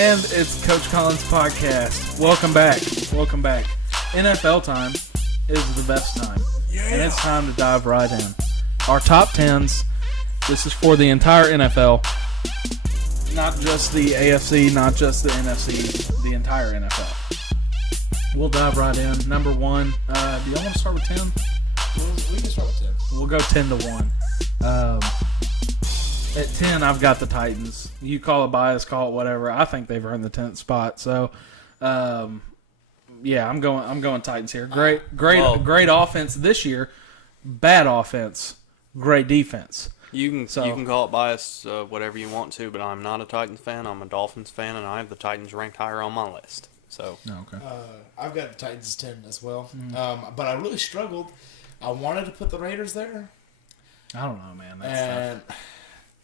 And it's Coach Collins' podcast. Welcome back. Welcome back. NFL time is the best time. Yeah. And it's time to dive right in. Our top 10s. This is for the entire NFL. Not just the AFC, not just the NFC, the entire NFL. We'll dive right in. Number 1. Do y'all want to start with 10? We can start with 10. We'll go 10-1. At 10, I've got the Titans. You call it bias, call it whatever. I think they've earned the 10th spot. So, yeah, I'm going Titans here. Great offense this year. Bad offense. Great defense. You can call it bias, whatever you want to, but I'm not a Titans fan. I'm a Dolphins fan, and I have the Titans ranked higher on my list. So, okay. I've got the Titans as 10 as well. But I really struggled. I wanted to put the Raiders there. I don't know, man.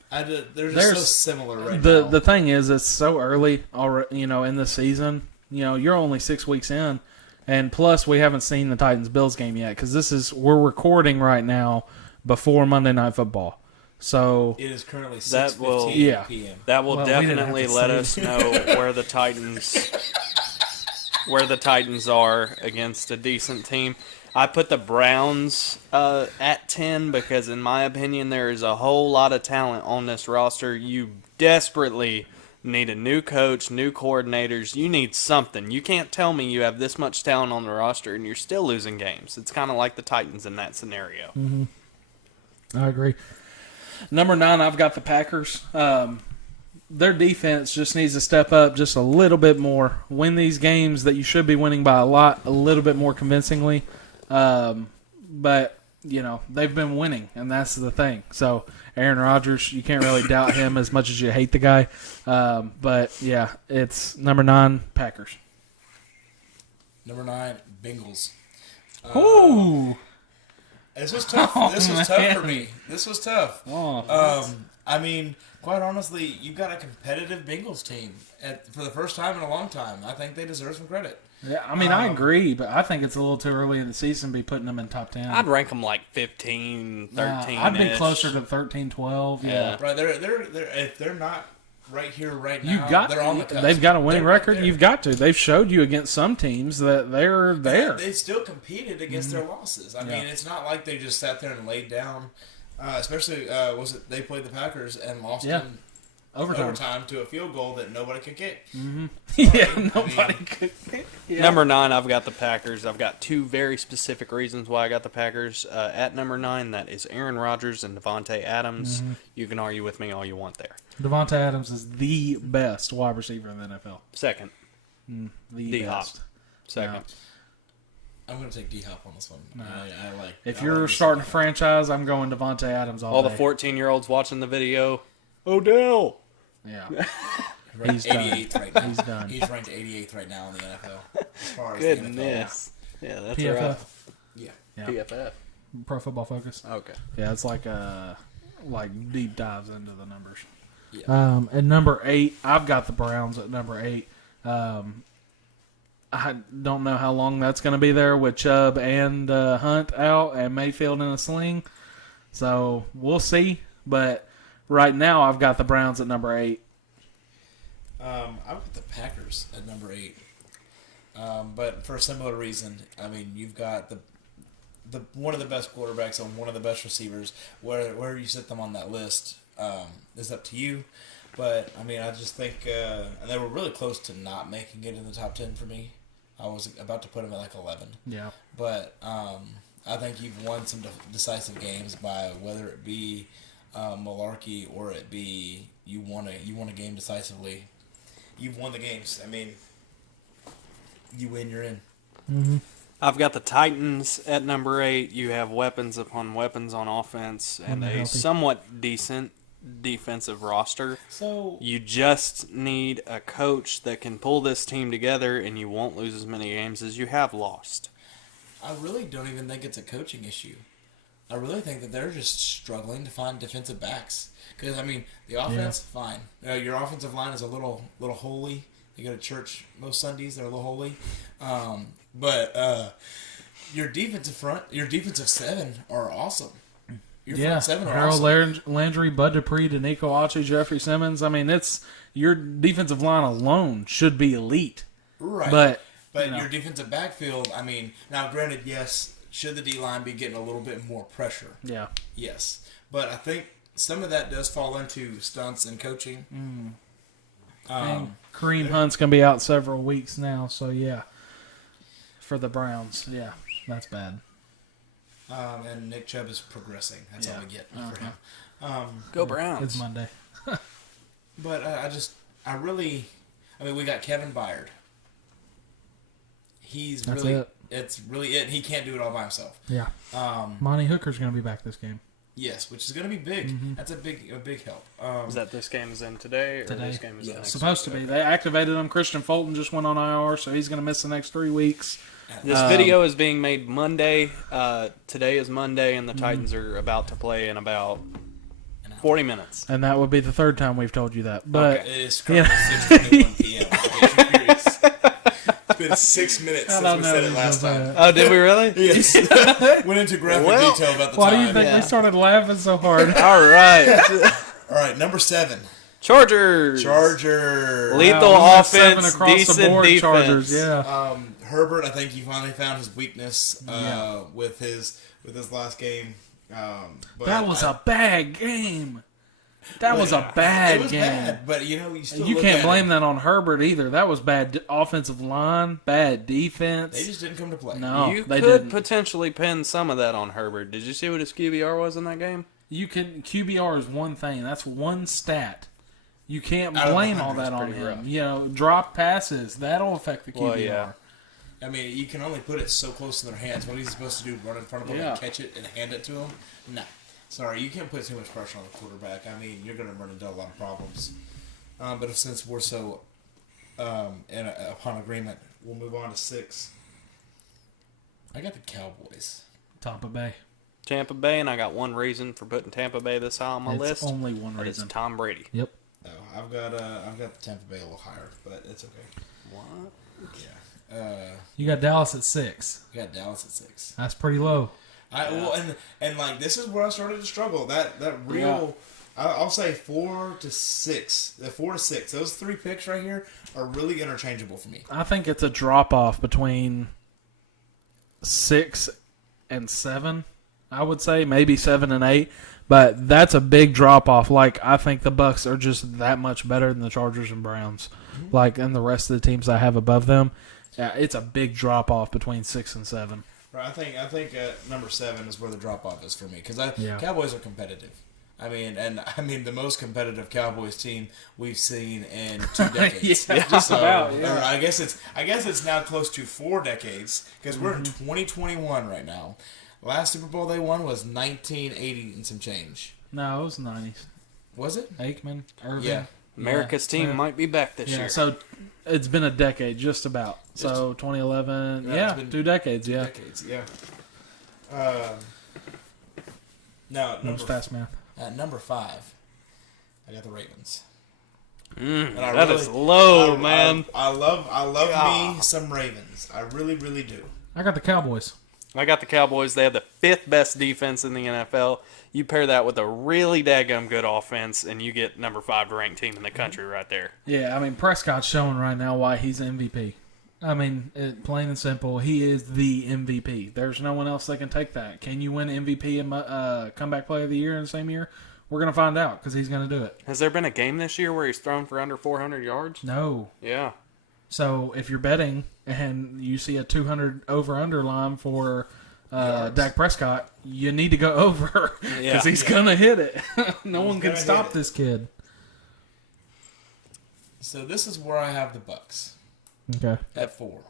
They're just so similar right now. The thing is, it's so early already, in the season. You're only 6 weeks in, and plus we haven't seen the Titans-Bills game yet because we're recording right now before Monday Night Football. So it is currently 6:15 p.m. That will definitely let us know where the Titans are against a decent team. I put the Browns at 10 because, in my opinion, there is a whole lot of talent on this roster. You desperately need a new coach, new coordinators. You need something. You can't tell me you have this much talent on the roster and you're still losing games. It's kind of like the Titans in that scenario. Mm-hmm. I agree. Number 9, I've got the Packers. Their defense just needs to step up just a little bit more. Win these games that you should be winning by a little bit more convincingly. But, they've been winning, and that's the thing. So, Aaron Rodgers, you can't really doubt him as much as you hate the guy. But, yeah, it's number 9, Packers. Number 9, Bengals. Ooh! This was tough. Tough for me. This was tough. I mean, quite honestly, you've got a competitive Bengals team for the first time in a long time. I think they deserve some credit. Yeah, I mean, I agree, but I think it's a little too early in the season to be putting them in top 10. I'd rank them like 15, 13. I'd be closer to 13, 12. Yeah. Right. They're if they're not right here right now, they're on the cusp. They've got a winning record. Right. You've got to. They've showed you against some teams that they're there. They still competed against their losses. I mean, it's not like they just sat there and laid down. Especially, they played the Packers and lost in overtime to a field goal that nobody could kick. Mm-hmm. Yeah, nobody could kick. Yeah. Number 9, I've got the Packers. I've got 2 very specific reasons why I got the Packers at number 9. That is Aaron Rodgers and Devonte Adams. Mm-hmm. You can argue with me all you want there. Devonte Adams is the best wide receiver in the NFL. Second. The D-Hop. best. Second. Yeah. I'm going to take D-Hop on this one. No. If you're starting a franchise, I'm going Devonte Adams all the day. 14-year-olds watching the video. Odell. Yeah. He's 88th right now. He's done. He's ranked 88th right now in the NFL. As far as Goodness. The NFL. Yeah, that's PFF. rough. Yeah. PFF. Pro Football Focus. Okay. Yeah, it's like deep dives into the numbers. Yeah. At number 8, I've got the Browns at number 8. I don't know how long that's going to be there with Chubb and Hunt out and Mayfield in a sling. So we'll see. But right now, I've got the Browns at number 8. I've got the Packers at number 8. But for a similar reason. I mean, you've got the one of the best quarterbacks and one of the best receivers. Where you set them on that list is up to you. But, I mean, I just think and they were really close to not making it in the top 10 for me. I was about to put them at like 11. Yeah. But I think you've won some decisive games by whether it be malarkey or it be you won a game decisively. You've won the games. I mean, you win, you're in. Mm-hmm. I've got the Titans at number 8. You have weapons upon weapons on offense and a somewhat decent defensive roster. So you just need a coach that can pull this team together, and you won't lose as many games as you have lost. I really don't even think it's a coaching issue. I really think that they're just struggling to find defensive backs. Because, I mean, the offense, fine. Your offensive line is a little holy. They go to church most Sundays. They're a little holy. But your defensive front, your defensive seven are awesome. Your front seven are Harold awesome. Landry, Bud Dupree, Danico Autry, Jeffrey Simmons. I mean, it's your defensive line alone should be elite. Right. But your defensive backfield, I mean, now granted, yes, should the D-line be getting a little bit more pressure? Yeah. Yes. But I think some of that does fall into stunts and coaching. And Kareem Hunt's going to be out several weeks now, so yeah. For the Browns, yeah, that's bad. And Nick Chubb is progressing. That's all we get for him. Go Browns. It's Monday. But I mean, we got Kevin Byard. That's it. It's really it. He can't do it all by himself. Yeah. Monty Hooker's going to be back this game. Yes, which is going to be big. Mm-hmm. That's a big help. Is that this game is in today? Or Today. This game is Yeah. next Supposed to week? be. Okay. They activated him. Christian Fulton just went on IR, so he's going to miss the next 3 weeks. This video is being made Monday. Today is Monday, and the Titans are about to play in about 40 minutes. And that would be the third time we've told you that. But It is currently 6:21 p.m. in case you're curious. It's been 6 minutes since we said it last time. Oh, did we really? Yes. Went into graphic detail about the why time. do you think we started laughing so hard? All right. All right, number 7. Chargers. Lethal Wow, we went offense, 7 across the decent board, defense. Chargers, yeah. Herbert, I think he finally found his weakness with his last game. But That was a bad game. That was a bad It was game. bad, but you still You look can't at blame it. that on Herbert either. That was bad offensive line, bad defense. They just didn't come to play. No, You they could didn't. potentially pin some of that on Herbert. Did you see what his QBR was in that game? You can QBR is one thing. That's one stat. You can't Out of blame 100 all that is on pretty him. rough. You know, drop passes that'll affect the QBR. Well, yeah. I mean, you can only put it so close in their hands. What are you supposed to do? Run in front of them Yeah. and catch it and hand it to them? No. Sorry, you can't put too much pressure on the quarterback. I mean, you're going to run into a lot of problems. But since we're so upon agreement, we'll move on to 6. I got the Cowboys. Tampa Bay. Tampa Bay, and I got one reason for putting Tampa Bay this high on my It's list. only one and it's reason. Tom Brady. Yep. Oh, I've got the Tampa Bay a little higher, but it's okay. What? Yeah. You got Dallas at 6. I got Dallas at 6. That's pretty low. And like this is where I started to struggle. That real, I'll say 4 to 6. The 4 to 6. Those 3 picks right here are really interchangeable for me. I think it's a drop off between 6 and 7. I would say maybe 7 and 8, but that's a big drop off. Like I think the Bucks are just that much better than the Chargers and Browns, like and the rest of the teams I have above them. Yeah, it's a big drop off between 6 and 7. Right, I think number 7 is where the drop off is for me because Yeah. Cowboys are competitive. I mean the most competitive Cowboys team we've seen in 2 decades. Yeah, just about, Or yeah. I guess it's now close to 4 decades because we're in 2021 right now. Last Super Bowl they won was 1980 and some change. No, it was 90s. Was it? Aikman, Irvin. Yeah. America's team might be back this year. So it's been a decade, just about. So 2011, Yeah, it's been 2 decades, yeah. Decades, yeah. Now, That was fast math. at number 5, I got the Ravens. That is low, man. I love Yeah. me some Ravens. I really, really do. I got the Cowboys. I got the Cowboys. They have the 5th best defense in the NFL. You pair that with a really daggum good offense, and you get number 5 ranked team in the country right there. Yeah, I mean, Prescott's showing right now why he's MVP. I mean, plain and simple, he is the MVP. There's no one else that can take that. Can you win MVP and comeback player of the year in the same year? We're going to find out because he's going to do it. Has there been a game this year where he's thrown for under 400 yards? No. Yeah. So if you're betting and you see a 200 over-under line for Yards. Dak Prescott, you need to go over because Yeah. he's going to hit it. No one can gonna stop hit it. this kid. So this is where I have the Bucks Okay. at 4.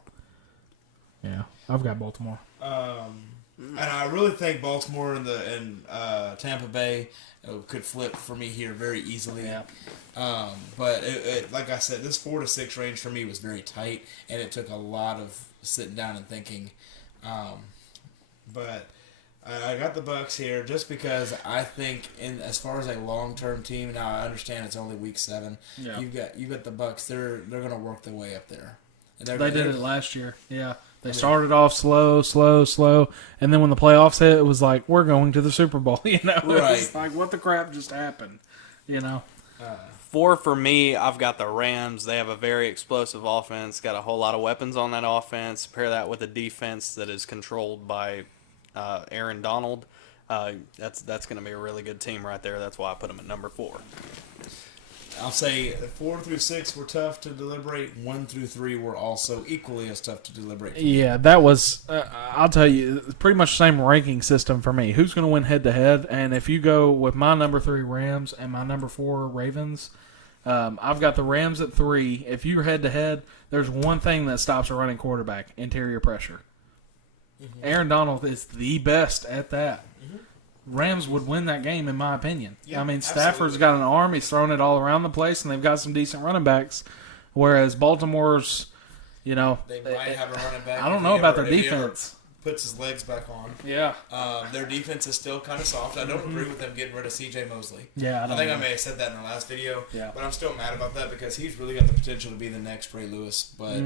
Yeah, I've got Baltimore. And I really think Baltimore and Tampa Bay could flip for me here very easily. Yeah. But like I said, this 4 to 6 range for me was very tight, and it took a lot of sitting down and thinking. But I got the Bucks here just because I think, as far as a long-term team, now I understand it's only week 7. Yeah. You've got the Bucks. They're going to work their way up there. And They did it last year. Yeah. They started off slow, and then when the playoffs hit, it was like, we're going to the Super Bowl. It was like, what the crap just happened? 4 for me, I've got the Rams. They have a very explosive offense, got a whole lot of weapons on that offense. Pair that with a defense that is controlled by Aaron Donald. That's going to be a really good team right there. That's why I put them at number 4. I'll say 4 through 6 were tough to deliberate. 1 through 3 were also equally as tough to deliberate. Yeah, that was, I'll tell you, pretty much the same ranking system for me. Who's going to win head-to-head? And if you go with my number 3 Rams and my number 4 Ravens, I've got the Rams at 3. If you're head-to-head, there's one thing that stops a running quarterback, interior pressure. Mm-hmm. Aaron Donald is the best at that. Mm-hmm. Rams would win that game, in my opinion. Yeah, I mean, Stafford's got an arm. He's throwing it all around the place, and they've got some decent running backs. Whereas Baltimore's, they might have a running back. I don't know about their defense. Puts his legs back on. Yeah. Their defense is still kind of soft. I don't agree with them getting rid of C.J. Mosley. Yeah, I think I may have said that in the last video. Yeah. But I'm still mad about that because he's really got the potential to be the next Ray Lewis. But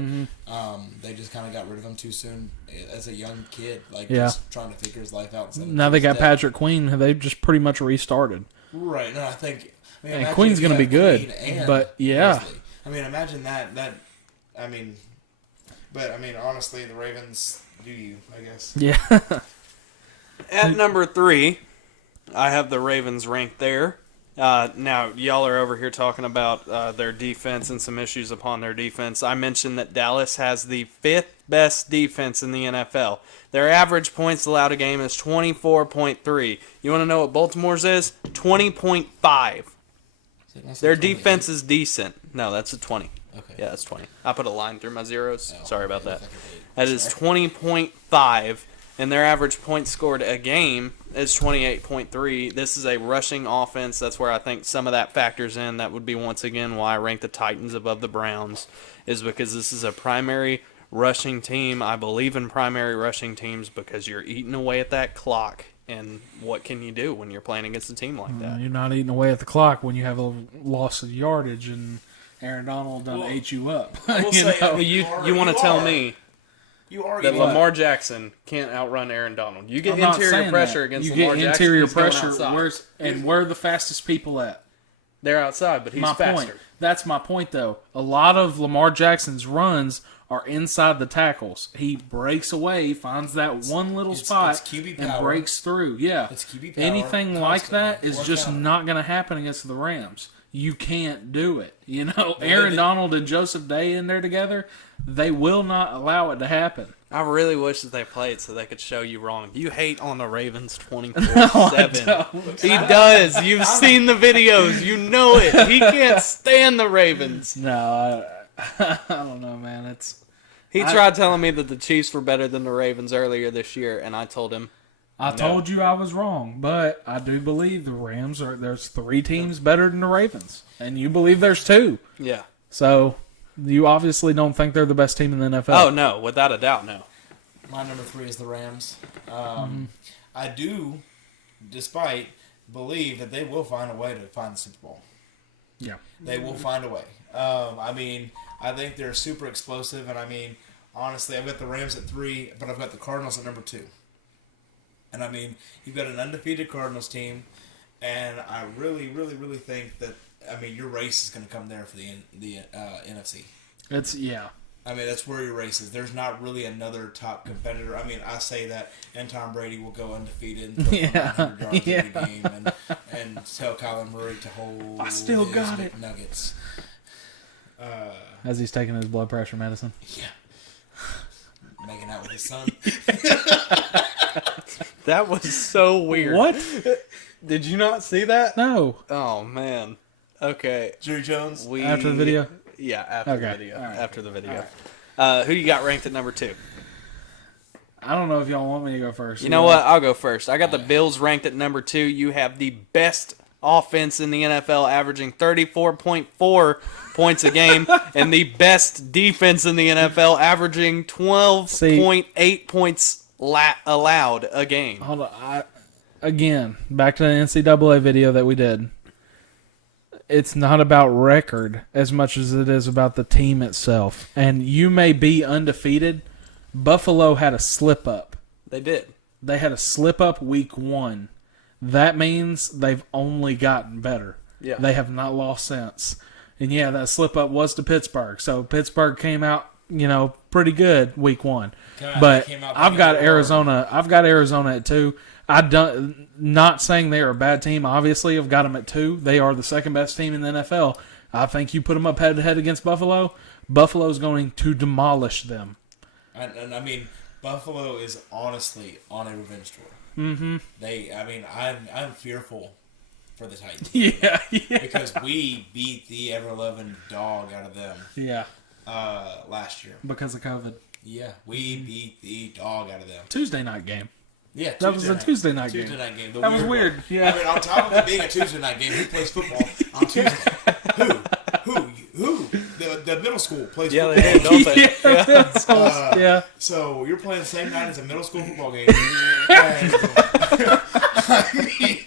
they just kind of got rid of him too soon as a young kid, just trying to figure his life out. Now they got Patrick Queen. They've just pretty much restarted. Right. No, I think. And Queen's going to be good. But yeah. Mosley. I mean, imagine that. Honestly, the Ravens. Do you, I guess. Yeah. At number 3, I have the Ravens ranked there. Now, y'all are over here talking about their defense and some issues upon their defense. I mentioned that Dallas has the 5th best defense in the NFL. Their average points allowed a game is 24.3. You want to know what Baltimore's is? 20.5. Their defense is decent. No, that's a 20. Okay. Yeah, that's 20. I put a line through my zeros. Sorry about that. That is 20.5, and their average points scored a game is 28.3. This is a rushing offense. That's where I think some of that factors in. That would be, once again, why I rank the Titans above the Browns, is because this is a primary rushing team. I believe in primary rushing teams because you're eating away at that clock, and what can you do when you're playing against a team like that? You're not eating away at the clock when you have a loss of yardage, and Aaron Donald ate you up. You want to tell me that Lamar Jackson can't outrun Aaron Donald? You get interior pressure against Lamar Jackson. You get interior pressure. Where are the fastest people at? They're outside, but he's faster. Point. That's my point, though. A lot of Lamar Jackson's runs are inside the tackles. He breaks away, finds that one little spot, and breaks through. Yeah. It's QB power. Anything like that is just not going to happen against the Rams. You can't do it. Aaron Donald and Joseph Day in there together, they will not allow it to happen. I really wish that they played so they could show you wrong. You hate on the Ravens 24/7. No, he does. You've seen the videos. You know it. He can't stand the Ravens. No, I don't know, man. He tried telling me that the Chiefs were better than the Ravens earlier this year, and I told him, I told you I was wrong, but I do believe the Rams there's 3 teams better than the Ravens, and you believe there's 2. Yeah. So you obviously don't think they're the best team in the NFL. Oh no, without a doubt, no. My number 3 is the Rams. I do, despite believe that they will find a way to find the Super Bowl. Yeah, they will find a way. I think they're super explosive, and honestly, I've got the Rams at 3, but I've got the Cardinals at number 2. And you've got an undefeated Cardinals team, and I really, really, really think that your race is going to come there for the NFC. That's where your race is. There's not really another top competitor. I say that, and Tom Brady will go undefeated and throw 900 yards every game, and tell Kyler Murray to hold. I still got it. Nuggets. As he's taking his blood pressure medicine. Yeah. Making out with his son. That was so weird. What? Did you not see that? No. Oh, man. Okay. Jerry Jones? After the video? Yeah, after the video. Right. After the video. Right. Who do you got ranked at number 2? I don't know if y'all want me to go first. You know what? I'll go first. I got the Bills ranked at number 2. You have the best offense in the NFL, averaging 34.4 points a game, and the best defense in the NFL, averaging 12.8 points allowed a game. Hold on. Again, back to the NCAA video that we did. It's not about record as much as it is about the team itself. And you may be undefeated, Buffalo had a slip up. They did. They had a slip up week 1. That means they've only gotten better. Yeah. They have not lost since. And yeah, that slip up was to Pittsburgh. So Pittsburgh came out, pretty good week 1. God, but they came out I've got pretty Arizona. I've got Arizona at 2. Not saying they are a bad team. Obviously, I've got them at 2. They are the second best team in the NFL. I think you put them up head to head against Buffalo. Buffalo's going to demolish them. And I mean, Buffalo is honestly on a revenge tour. Mm-hmm. I'm fearful for the Titans. Yeah. Because we beat the ever-loving dog out of them. Yeah. Last year. Because of COVID. Yeah, we beat the dog out of them. Tuesday night game. Yeah, that was a Tuesday night game. Tuesday night game. That was weird. Yeah. I mean, on top of it being a Tuesday night game, who plays football on Tuesday? Who? The middle school plays football. Yeah, they did, don't they? Yeah. So you're playing the same night as a middle school football game. And, I mean,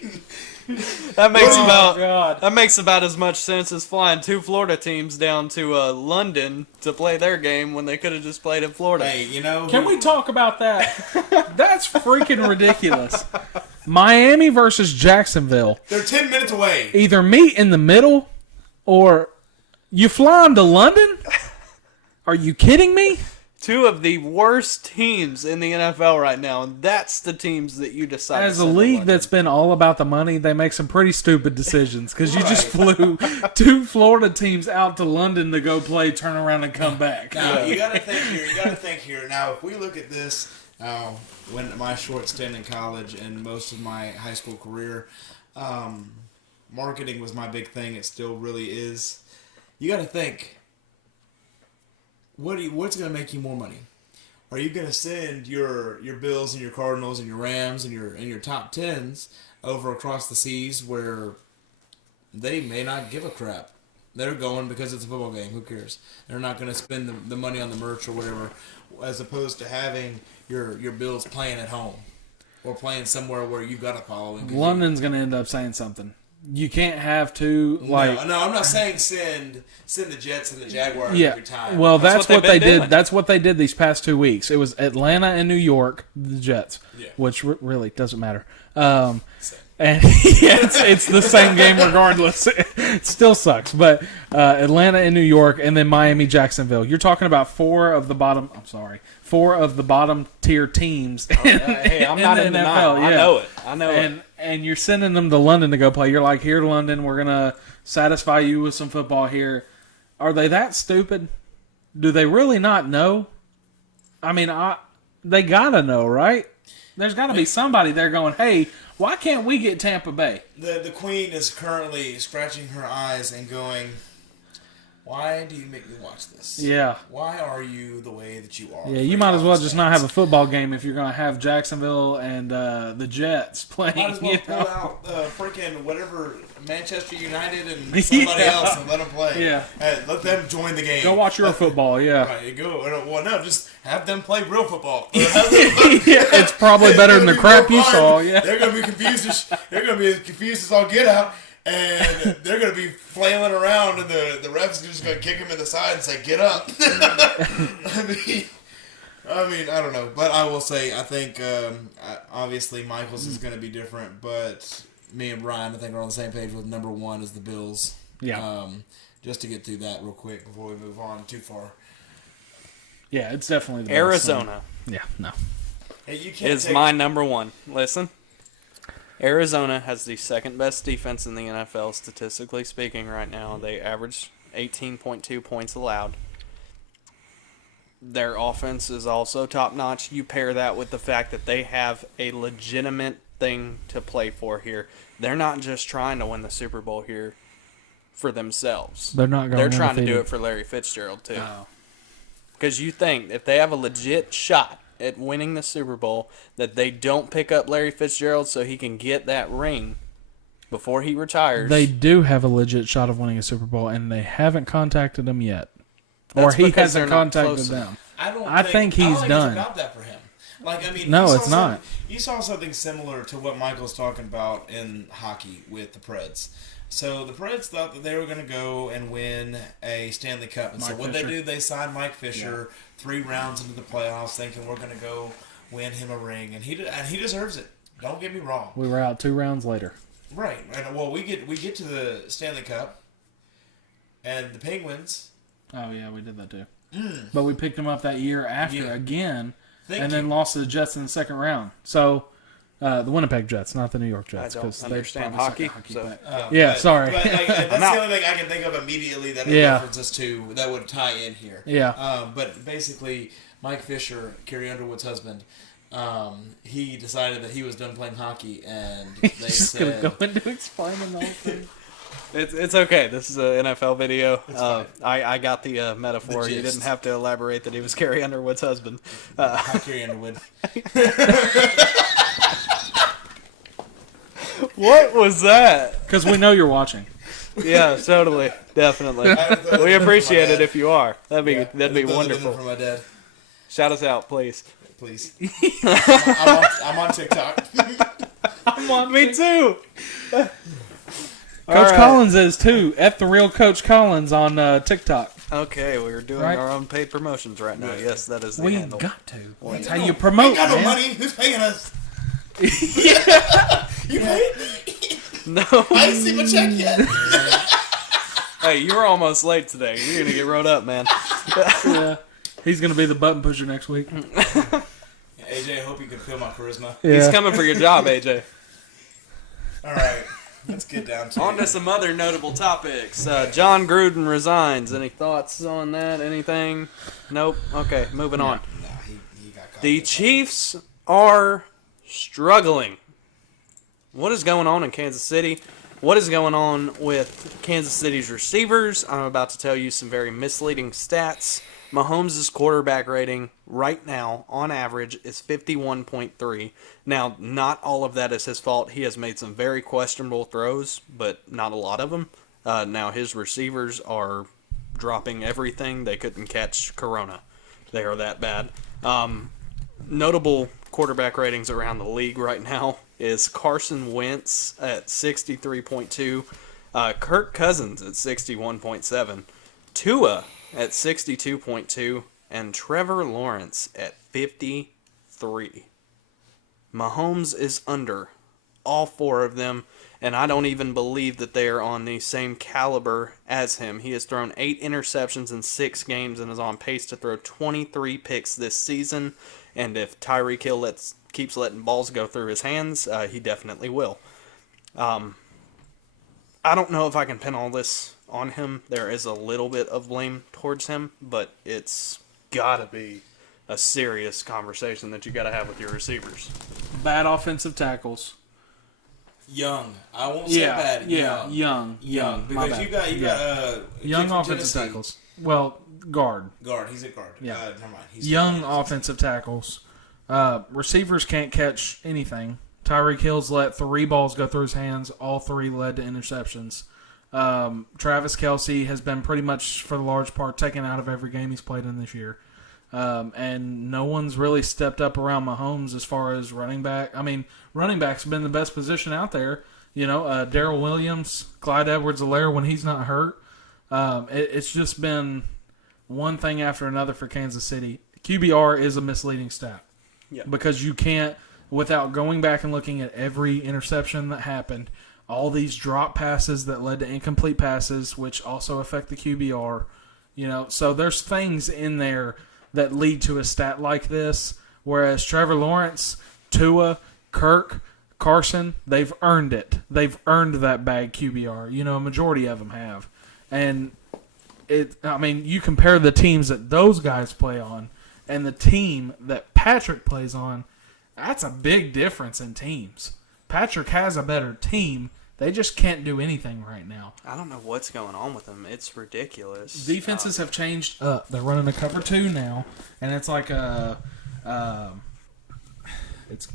that makes about as much sense as flying 2 Florida teams down to London to play their game when they could have just played in Florida. Hey, Can we talk about that? That's freaking ridiculous. Miami versus Jacksonville. They're 10 minutes away. Either meet in the middle or you flying to London? Are you kidding me? 2 of the worst teams in the NFL right now, and that's the teams that you decide. As a league that's been all about the money, they make some pretty stupid decisions because you just flew 2 Florida teams out to London to go play, turn around, and come back. Now, you got to think here. Now, if we look at this, when my short stint in college and most of my high school career, marketing was my big thing. It still really is. You got to think. What's going to make you more money? Are you going to send your Bills and your Cardinals and your Rams and your top 10s over across the seas where they may not give a crap? They're going because it's a football game. Who cares? They're not going to spend the money on the merch or whatever, as opposed to having your Bills playing at home or playing somewhere where you've got a following. London's going to end up saying something. You can't have to No, I'm not saying send the Jets and the Jaguars every time. Well, that's what they did. doing. That's what they did these past 2 weeks. It was Atlanta and New York, the Jets, Yeah. which really doesn't matter. And it's the same game regardless. It still sucks. But Atlanta and New York, and then Miami, Jacksonville. You're talking about 4 of the bottom tier teams. Hey, I'm not in the NFL. Yeah. I know it. And you're sending them to London to go play. You're like, here, London, we're gonna satisfy you with some football here. Are they that stupid? Do they really not know? I mean, they gotta know, right? There's got to be somebody there going, hey, why can't we get Tampa Bay? The Queen is currently scratching her eyes and going, why do you make me watch this? Yeah. Why are you the way that you are? Yeah, you might as well just not have a football game if you're going to have Jacksonville and the Jets playing. Might as well pull out freaking whatever Manchester United and somebody else and let them play. Yeah. Hey, let them join the game. Go watch your football, yeah. Right, go. Well, no, just have them play real football. Yeah, it's probably better than the crap you saw, yeah. They're going to be confused. They're going to be as confused as all get out. And they're going to be flailing around, and the refs are just going to kick them in the side and say, "Get up." I mean, I don't know, but I will say, I think obviously Michaels is going to be different, but me and Brian, I think, are on the same page with number 1 is the Bills. Yeah. Just to get through that real quick before we move on too far. Yeah, it's definitely the Arizona. Yeah, no. Hey, you can't is my number 1. Listen. Arizona has the second best defense in the NFL, statistically speaking, right now. They average 18.2 points allowed. Their offense is also top-notch. You pair that with the fact that they have a legitimate thing to play for here. They're not just trying to win the Super Bowl here for themselves. They're not going. They're trying to do it for Larry Fitzgerald, too. Because you think, if they have a legit shot at winning the Super Bowl, that they don't pick up Larry Fitzgerald so he can get that ring before he retires. They do have a legit shot of winning a Super Bowl, and they haven't contacted him yet. That's or he because hasn't they're not contacted close them. I think he's done. It's about that for him. Like, I mean, no, it's not. You saw something similar to what Michael's talking about in hockey with the Preds. So the Preds thought that they were going to go and win a Stanley Cup. And so what they do, they signed Mike Fisher 3 rounds into the playoffs thinking we're going to go win him a ring. And he deserves it. Don't get me wrong. We were out 2 rounds later. Right. And, well, we get to the Stanley Cup and the Penguins. Oh, yeah, we did that too. But we picked them up that year after again then lost to the Jets in the second round. So... the Winnipeg Jets, not the New York Jets. I don't understand hockey. So. Sorry. But, that's the only thing I can think of immediately that it references to that would tie in here. Yeah. But basically, Mike Fisher, Carrie Underwood's husband, he decided that he was done playing hockey, and they just said... going to go into explaining the whole thing. It's okay. This is an NFL video. I got the metaphor. The you didn't have to elaborate that he was Carrie Underwood's husband. Hi, Carrie Underwood. What was that? Because we know you're watching. Yeah, totally, definitely. We appreciate it if you are. That'd be wonderful. From my dad. Shout us out, please. Please. I'm on TikTok. Me too. Coach Collins is too. F the real Coach Collins on TikTok. Okay, we're doing our own paid promotions right now. Yes, that is the handle. Got to. That's how you promote. We got no money. Who's paying us? You paid me? No. I didn't see my check yet. Hey, you were almost late today. You're gonna get rode up, man. Yeah. He's gonna be the button pusher next week. AJ, I hope you can feel my charisma. Yeah. He's coming for your job, AJ. All right, let's get down to On to some other notable topics. John Gruden resigns. Any thoughts on that? Anything? Nope. Okay, moving on. No, he got caught. The Chiefs are struggling. What is going on in Kansas City? What is going on with Kansas City's receivers? I'm about to tell you some very misleading stats. Mahomes' quarterback rating right now, on average, is 51.3. Now, not all of that is his fault. He has made some very questionable throws, but not a lot of them. Now, his receivers are dropping everything. They couldn't catch Corona. They are that bad. Notable quarterback ratings around the league right now is Carson Wentz at 63.2, Kirk Cousins at 61.7, Tua at 62.2, and Trevor Lawrence at 53. Mahomes is under all 4 of them, and I don't even believe that they are on the same caliber as him. He has thrown 8 interceptions in 6 games and is on pace to throw 23 picks this season. And if Tyreek Hill keeps letting balls go through his hands, he definitely will. I don't know if I can pin all this on him. There is a little bit of blame towards him, but it's got to be a serious conversation that you got to have with your receivers. Bad offensive tackles. Young. I won't say bad. Young. Because you got young offensive tackles. Well, guard. He's a guard. Yeah. Never mind. He's young offensive tackles. Receivers can't catch anything. Tyreek Hill's let 3 balls go through his hands. All 3 led to interceptions. Travis Kelce has been pretty much, for the large part, taken out of every game he's played in this year. And no one's really stepped up around Mahomes as far as running back. I mean, running back's been the best position out there. You know, Darrell Williams, Clyde Edwards-Helaire when he's not hurt. It's just been one thing after another for Kansas City. QBR is a misleading stat. Yeah. Because you can't, without going back and looking at every interception that happened, all these drop passes that led to incomplete passes, which also affect the QBR. You know, so there's things in there that lead to a stat like this, whereas Trevor Lawrence, Tua, Kirk, Carson, they've earned it. They've earned that bag QBR. You know, a majority of them have. And you compare the teams that those guys play on and the team that Patrick plays on, that's a big difference in teams. Patrick has a better team. They just can't do anything right now. I don't know what's going on with them. It's ridiculous. Defenses have changed up. They're running a cover 2 now, and it's like it's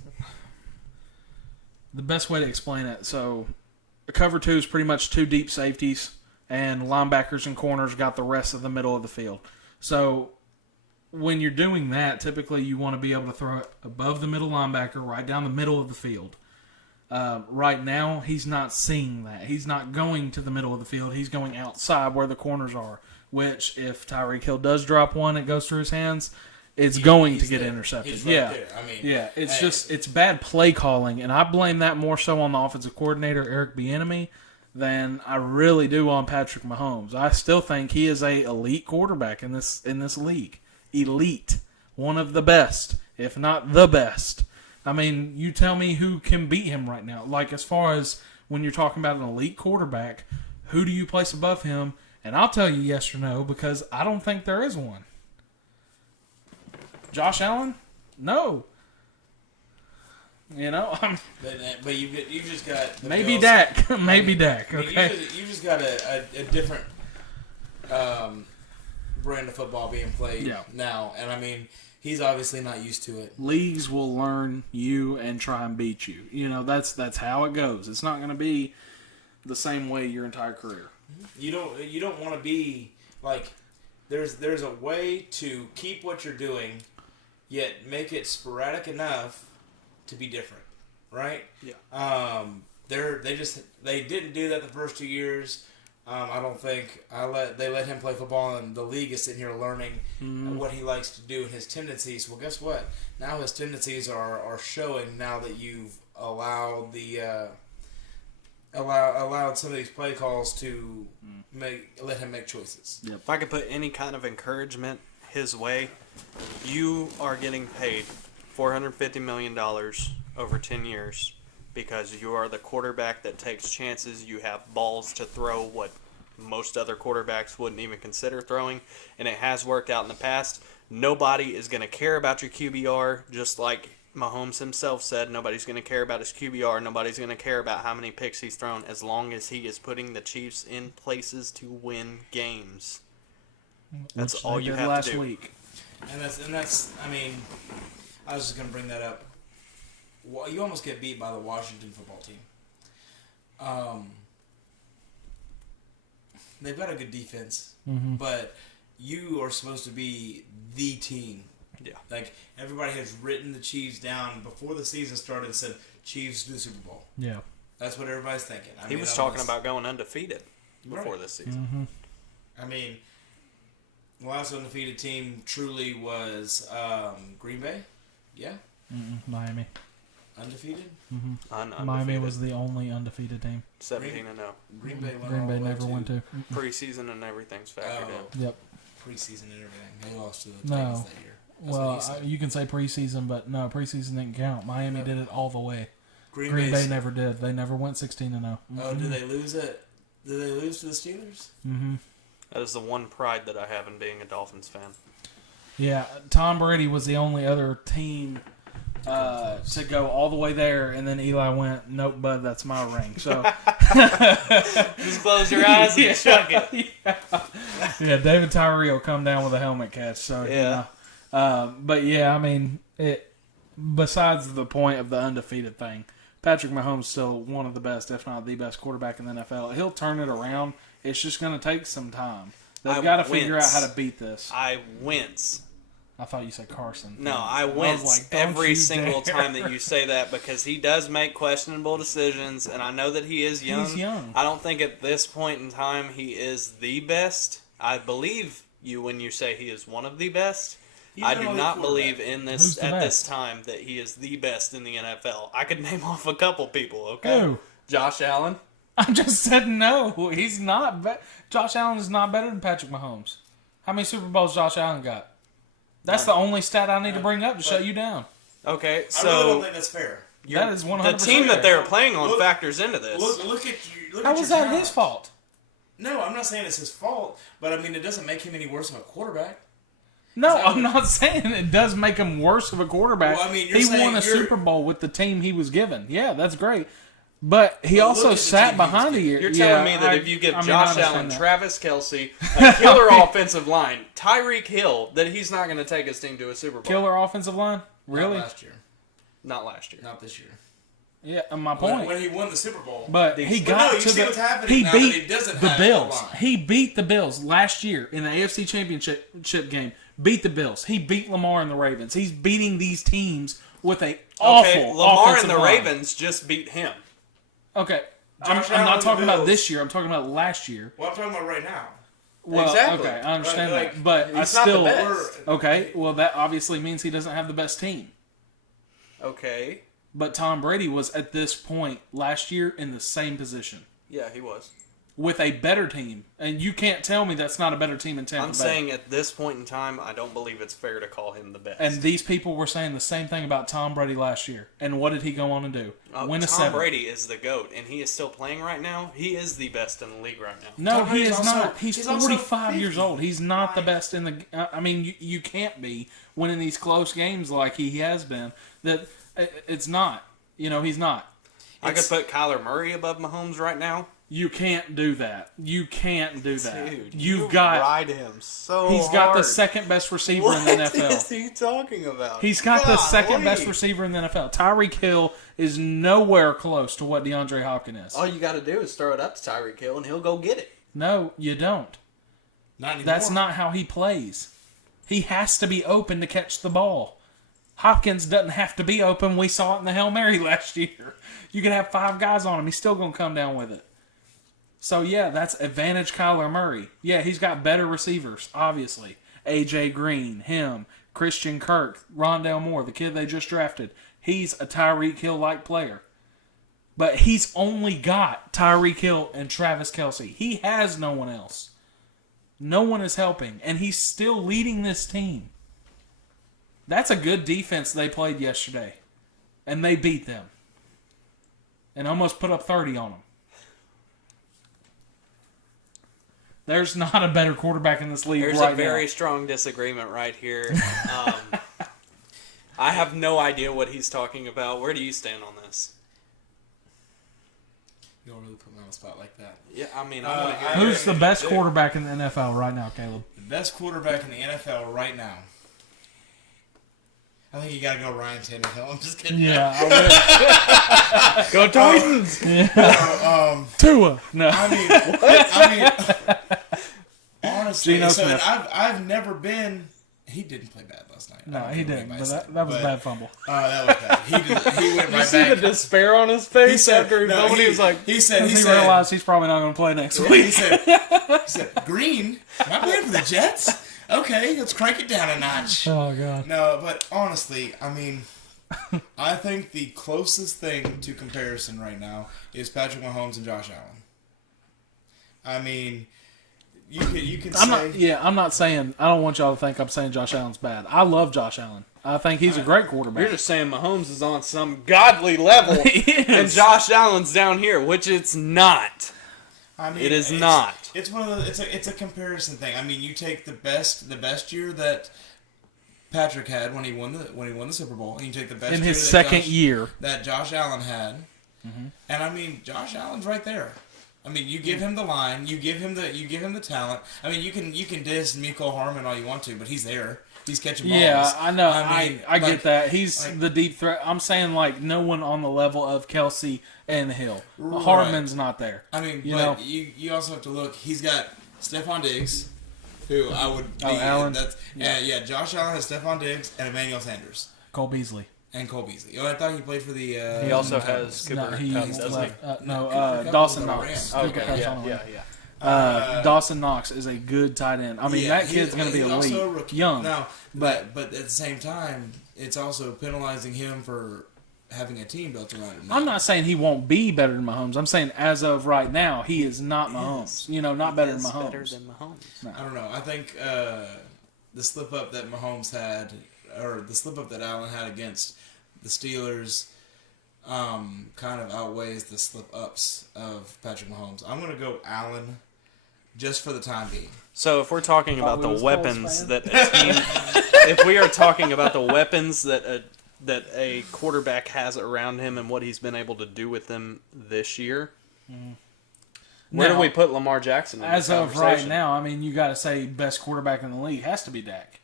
the best way to explain it. So, a cover 2 is pretty much 2 deep safeties, and linebackers and corners got the rest of the middle of the field. So, when you're doing that, typically you want to be able to throw it above the middle linebacker, right down the middle of the field. Right now, he's not seeing that. He's not going to the middle of the field. He's going outside where the corners are, which if Tyreek Hill does drop one, it goes through his hands, it's going to get intercepted. He's right there. I mean, it's bad play calling, and I blame that more so on the offensive coordinator, Eric Bieniemy, than I really do on Patrick Mahomes. I still think he is a elite quarterback in this league. Elite. One of the best, if not the best. I mean, you tell me who can beat him right now. Like, as far as when you're talking about an elite quarterback, who do you place above him? And I'll tell you yes or no, because I don't think there is one. Josh Allen? No. You know, but you just got maybe Bills. Dak, maybe Dak. I mean, Okay, you just got a different brand of football being played now, and I mean, he's obviously not used to it. Leagues will learn you and try and beat you. You know, that's how it goes. It's not going to be the same way your entire career. You don't want to be like there's a way to keep what you're doing, yet make it sporadic enough to be different, right? Yeah. They didn't do that the first 2 years. I don't think they let him play football, and the league is sitting here learning what he likes to do and his tendencies. Well, guess what? Now his tendencies are showing. Now that you've allowed allowed some of these play calls to let him make choices. Yep. If I could put any kind of encouragement his way, you are getting paid $450 million over 10 years because you are the quarterback that takes chances. You have balls to throw what most other quarterbacks wouldn't even consider throwing, and it has worked out in the past. Nobody is going to care about your QBR, just like Mahomes himself said. Nobody's going to care about his QBR. Nobody's going to care about how many picks he's thrown as long as he is putting the Chiefs in places to win games. That's all you have to do. Week. And that's. I mean, I was just going to bring that up. You almost get beat by the Washington football team. They've got a good defense, but you are supposed to be the team. Yeah. Like, everybody has written the Chiefs down before the season started and said, Chiefs do the Super Bowl. Yeah. That's what everybody's thinking. He was talking about going undefeated before this season. Mm-hmm. I mean, the last undefeated team truly was Green Bay. Yeah? Miami. Undefeated? Mm-hmm. Miami was the only undefeated team. 17-0. Green Bay went Green all Bay the way never went to. Preseason and everything's factored in. Yep. Preseason and everything. They lost to the Titans that year. That's you can say preseason, but no, preseason didn't count. Miami did it all the way. Green Bay never did. They never went 16-0. Oh, did they lose it? Did they lose to the Steelers? Mm-hmm. That is the one pride that I have in being a Dolphins fan. Yeah, Tom Brady was the only other team to go all the way there, and then Eli went, "Nope, bud, that's my ring." So just close your eyes and chuck it. Yeah, David Tyree will come down with a helmet catch. So yeah. But yeah, I mean, besides the point of the undefeated thing, Patrick Mahomes is still one of the best, if not the best quarterback in the NFL. He'll turn it around. It's just going to take some time. They've got to figure out how to beat this. I wince. I thought you said Carson. No, I wince every single time that you say that because he does make questionable decisions, and I know that he is young. He's young. I don't think at this point in time he is the best. I believe you when you say he is one of the best. I do not believe in this at this time that he is the best in the NFL. I could name off a couple people, okay? Who? Josh Allen. I just said no. He's not. Josh Allen is not better than Patrick Mahomes. How many Super Bowls Josh Allen got? That's the only stat I need to bring up to shut you down. Okay, so I really don't think that's fair. That is 100% the team fair. that they're playing on factors into this. Look at you. How was that his fault? No, I'm not saying it's his fault, but I mean it doesn't make him any worse of a quarterback. No, I'm not saying it does make him worse of a quarterback. Well, I mean, he won a Super Bowl with the team he was given. Yeah, that's great. But he also sat behind a year. You're telling me that if you give Josh Allen, Travis Kelce, a killer offensive line, Tyreek Hill, that he's not going to take his team to a Super Bowl. Killer offensive line? Really? Not last year. Not last year. Not this year. Yeah, my point. When he won the Super Bowl. But he got to the... He beat the Bills. He beat the Bills last year in the AFC Championship game. beat the Bills. He beat Lamar and the Ravens. He's beating these teams with a awful Lamar and offensive the line. Ravens just beat him. Okay. I'm Josh Allen not and the talking about Bills. this year. I'm talking about last year. Well, I'm talking about right now. Well, Exactly. okay, I understand Right, that, but I He's not still the best. okay. Well, that obviously means he doesn't have the best team. Okay. But Tom Brady was at this point last year in the same position Yeah, he was. with a better team, and you can't tell me that's not a better team in Tampa I'm Bay. saying at this point in time, I don't believe it's fair to call him the best. And these people were saying the same thing about Tom Brady last year. And what did he go on to do? Win a Tom seven. Brady is the GOAT, and he is still playing right now. He is the best in the league right now. No, Tom he Brady's is also- not. He's he's also 45 years 50. old. He's not the best in the. I mean, you can't be winning these close games like he has been. That it's not. He's not. I could put Kyler Murray above Mahomes right now. You can't do that. You can't do that. Dude, You've got. ride him so He's got the hard. second best receiver What in the NFL. is he talking about? He's got the second Golly. best receiver in the NFL. Tyreek Hill is nowhere close to what DeAndre Hopkins is. All you got to do is throw it up to Tyreek Hill, and he'll go get it. No, you don't. Not anymore. That's not how he plays. He has to be open to catch the ball. Hopkins doesn't have to be open. We saw it in the Hail Mary last year. You could have 5 guys on him. He's still going to come down with it. So, yeah, that's advantage Kyler Murray. Yeah, he's got better receivers, obviously. A.J. Green, him, Christian Kirk, Rondale Moore, the kid they just drafted. He's a Tyreek Hill-like player. But he's only got Tyreek Hill and Travis Kelce. He has no one else. No one is helping, and he's still leading this team. That's a good defense they played yesterday, and they beat them and almost put up 30 on them. There's not a better quarterback in this league There's right a very now. strong disagreement right here. I have no idea what he's talking about. Where do you stand on this? You don't really put me on the spot like that. Yeah, I mean, I want to hear. Who's the best quarterback in the NFL right now, Caleb? The best quarterback in the NFL right now. I think you got to go Ryan Tannehill. I'm just kidding. Yeah, I Go Titans! will. Tua. No. I mean, honestly, Geno so Smith. I've never been. He didn't play bad last night. No, I don't he care what didn't. anybody But said, that was a but- bad fumble. That was bad. He went You right see the back. despair on his face He said, after he no, fumbled? He was like, he said, He realized he's probably not going to play next week. he said, Green, am I playing for the Jets? Okay, let's crank it down a notch. Oh, God. No, but honestly, I mean, I think the closest thing to comparison right now is Patrick Mahomes and Josh Allen. I mean, you can say I'm not saying, I don't want y'all to think I'm saying Josh Allen's bad. I love Josh Allen. I think he's a great quarterback. you're just saying Mahomes is on some godly level, He is. and Josh Allen's down here, which it's not. I mean, It is not. It's one of the, it's a comparison thing. I mean, you take the best year that Patrick had when he won the Super Bowl, and you take the best in year his that second Josh, year. that Josh Allen had, and I mean, Josh Allen's right there. I mean, you give him the line, you give him the talent. I mean, you can diss Mecole Hardman all you want to, but he's there. He's catching balls. Yeah, I know. mean, I get like- that. He's like- the deep threat. I'm saying, like, no one on the level of Kelsey and Hill. Right. Hardman's not there. I mean, You but know? you also have to look. He's got Stephon Diggs, who I would be. Allen? That's yeah. Josh Allen has Stephon Diggs and Emmanuel Sanders Cole Beasley. and Cole Beasley. Oh, I thought he played for the. He also Cowboys. has Cooper No, he Kupp, doesn't he? left. Cooper Kupp Dawson was on the Knox. Rams. Cooper Okay, Kupp's yeah, on the yeah, Rams. yeah. Dawson Knox is a good tight end. I mean, Yeah, that kid's going to be he's also a elite. rookie. Young. No, but at the same time, it's also penalizing him for having a team built around him. I'm not saying he won't be better than Mahomes. I'm saying as of right now, he is not Mahomes. Not better than He's Mahomes. better than Mahomes. I don't know. I think the slip up that Mahomes had, or the slip up that Allen had against the Steelers, kind of outweighs the slip ups of Patrick Mahomes. I'm going to go Allen, just for the time being. So if we're talking about we the was weapons Colts that a team, if we are talking about the weapons that a quarterback has around him and what he's been able to do with them this year, where do Now, we put Lamar Jackson in As this of right conversation? now, I mean, you got to say best quarterback in the league has to be Dak.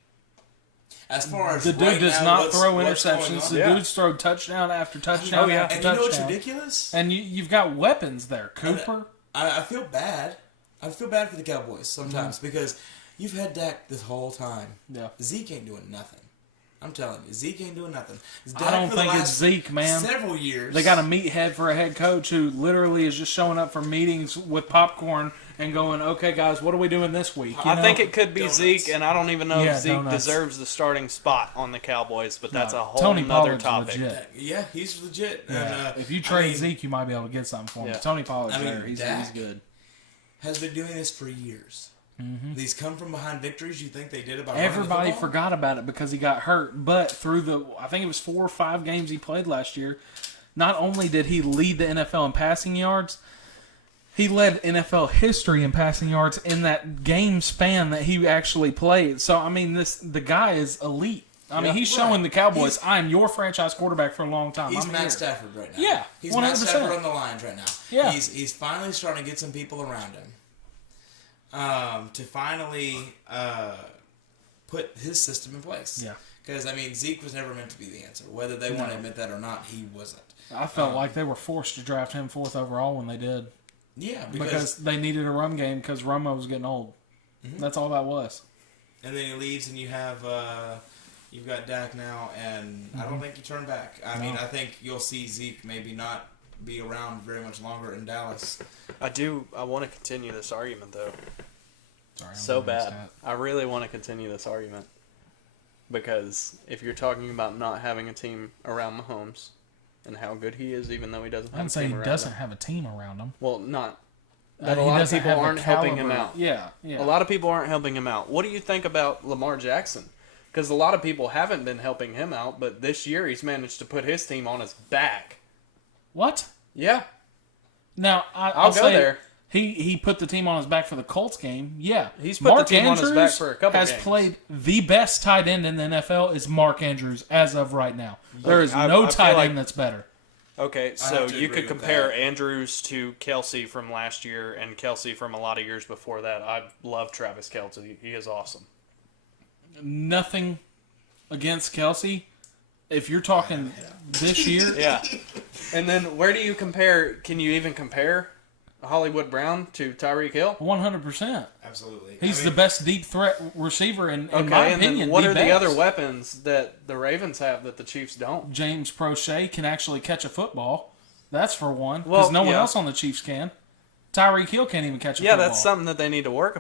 As far as The dude right does now, not throw what's going interceptions. on- The Yeah. dude's throw touchdown after touchdown Oh, yeah. after And you know what's touchdown. ridiculous? And you've got weapons there. Cooper. I feel bad. I feel bad for the Cowboys Mm-hmm. sometimes because You've had Dak this whole time. Yeah. Zeke ain't doing nothing. I'm telling you, Zeke ain't doing nothing. I don't think it's Zeke, man. Several years. They got a meathead for a head coach who literally is just showing up for meetings with popcorn and going, okay, guys, what are we doing this week? I think it could be Donuts. Zeke, and I don't even know if Zeke donuts. deserves the starting spot on the Cowboys, but that's a whole Tony other Pollard's topic. legit. Yeah, he's legit. Yeah. And, If you trade Zeke, you might be able to get something for him. Yeah. Tony Pollard's there. Dak He's good. has been doing this for years. Mm-hmm. These come from behind victories you think they did about Everybody running the football? forgot about it because he got hurt, but through I think it was 4 or 5 games he played last year, not only did he lead the NFL in passing yards, he led NFL history in passing yards in that game span that he actually played. So, I mean, the guy is elite. I mean, he's showing the Cowboys, I'm your franchise quarterback for a long time. He's I'm Matt here. Stafford right now. Yeah, he's 100%. Matt Stafford on the Lions right now. Yeah. He's finally starting to get some people around him to finally put his system in place. Yeah. Because, I mean, Zeke was never meant to be the answer. Whether they want to admit that or not, he wasn't. I felt like they were forced to draft him 4th overall when they did. Yeah, Because they needed a run game because Romo was getting old. Mm-hmm. That's all that was. And then he leaves, and you have you've got Dak now, and I don't think you turn back. I mean, I think you'll see Zeke maybe not be around very much longer in Dallas. I want to continue this argument, though. Sorry, I'm So gonna bad. miss that. I really want to continue this argument. Because if you're talking about not having a team around Mahomes and how good he is, even though he doesn't I have didn't a say team he around doesn't him. have a team around him. Well, not. But a He lot of doesn't people have the aren't helping him caliber. out. Yeah. A lot of people aren't helping him out. What do you think about Lamar Jackson? Because a lot of people haven't been helping him out, but this year he's managed to put his team on his back. What? Yeah. Now, I'll go say there. He put the team on his back for the Colts game. Yeah. He's put the team on his back for a couple has games. played the best tight end in the NFL is Mark Andrews as of right now. There is I no feel tight like- end that's better. Okay, have so to you agree could with compare that. Andrews to Kelsey from last year and Kelsey from a lot of years before that. I love Travis Kelsey. He is awesome. Nothing against Kelsey. If you're talking this year, Yeah. And then where do you compare? Can you even compare Hollywood Brown to Tyreek Hill? 100%. Absolutely. He's the best deep threat receiver in my And opinion. then what are the best. other weapons that the Ravens have that the Chiefs don't? James Prochet can actually catch a football. That's for one. Because Well, no one yeah. else on the Chiefs can. Tyreek Hill can't even catch a Yeah, football. that's something that they need to work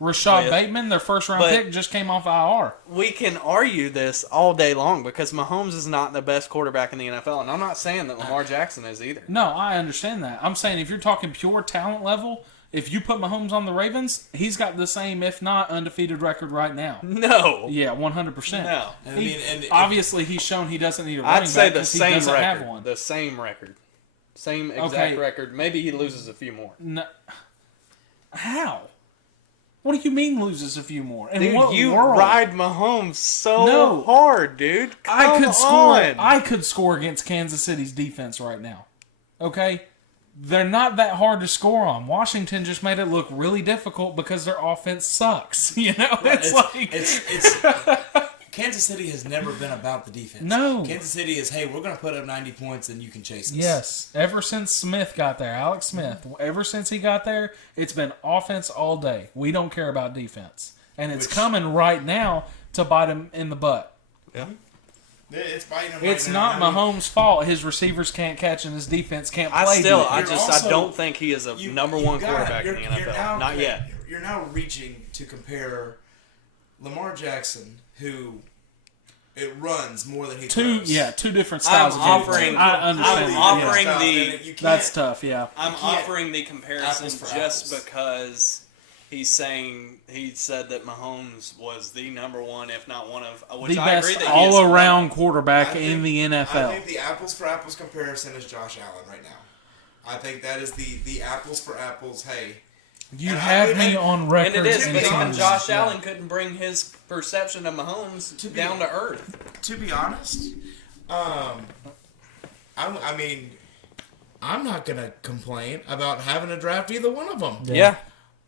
Rashad with. Bateman, their first round But- pick, just came off IR. We can argue this all day long because Mahomes is not the best quarterback in the NFL, and I'm not saying that Lamar Jackson is either. No, I understand that. I'm saying if you're talking pure talent level, if you put Mahomes on the Ravens, he's got the same, if not undefeated record right now. No. Yeah, 100%. No. I mean, and Obviously, he's shown he doesn't need a running I'd say back the 'cause he same doesn't have record. one. The same record. Same exact Okay. record. Maybe he loses a few more. No. How? What do you mean loses a few more? In Dude, what you world? ride Mahomes so No. hard, dude. Come on. I could score against Kansas City's defense right now. Okay? They're not that hard to score on. Washington just made it look really difficult because their offense sucks. You know, it's Kansas City has never been about the defense. No. Kansas City is, hey, we're going to put up 90 points and you can chase us. yes. Ever since Smith got there, Alex Smith, ever since he got there, it's been offense all day. We don't care about defense. And it's coming right now to bite him in the butt. Yeah. It's biting them It's right now. not I mean, Mahomes' fault. His receivers can't catch and his defense can't play. I defense. I don't think he is a you- number you one gotta- quarterback in the you're NFL. now- Not yet. You're now reaching to compare Lamar Jackson, who it runs more than he throws. Two different styles. I'm of offering- gameplay. I understand. I'm yeah. offering Stop, the- and you can't- That's tough. Yeah. I'm can't- offering the comparison apples for just apples. because he said that Mahomes was the number one, if not one of, which The I agree best that he is all-around quarterback I think- in the I NFL. think the apples for apples comparison is Josh Allen right now. I think that is the apples for apples. Hey, You and have I- me and- on And record. it is, in but even terms- Josh yeah. Allen couldn't bring his perception of Mahomes To be- down to earth. to be honest, I mean, I'm not gonna complain about having to draft either one of them. Yeah.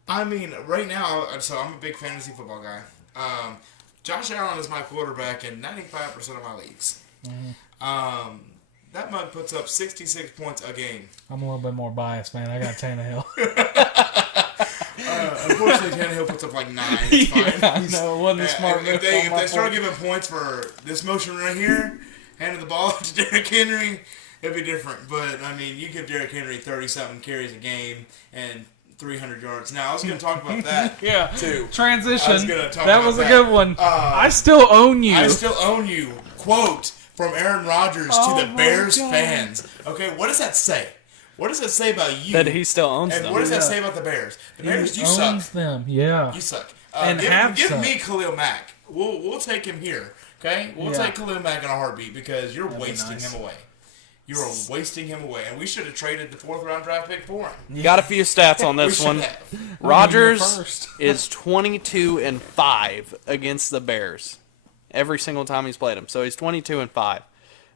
I mean, right now, so I'm a big fantasy football guy. Josh Allen is my quarterback in 95% of my leagues. That mug puts up 66 points a game. I'm a little bit more biased, man. I got Tannehill. Unfortunately, Tannehill puts up like 9. It's fine. I know. It wasn't a smart move. If they start giving points for this motion right here, handing the ball to Derrick Henry, it'd be different. But, I mean, you give Derrick Henry 30-something carries a game and 300 yards. Now, I was going to talk about that, too. Transition. I was gonna talk that about was a that. good one. I still own you. I still own you. Quote from Aaron Rodgers to the Bears fans. Okay, what does that say? What does that say about you? That he still owns and them. what does that say about the Bears? The Bears, you suck. Owns them. Yeah. You suck. And give me Khalil Mack. We'll take him here. Okay, we'll take Khalil Mack in a heartbeat because you're wasting him away. You are wasting him away, and we should have traded the 4th-round draft pick for him. Got a few stats on this one. Rodgers is 22-5 against the Bears every single time he's played them. So he's 22-5.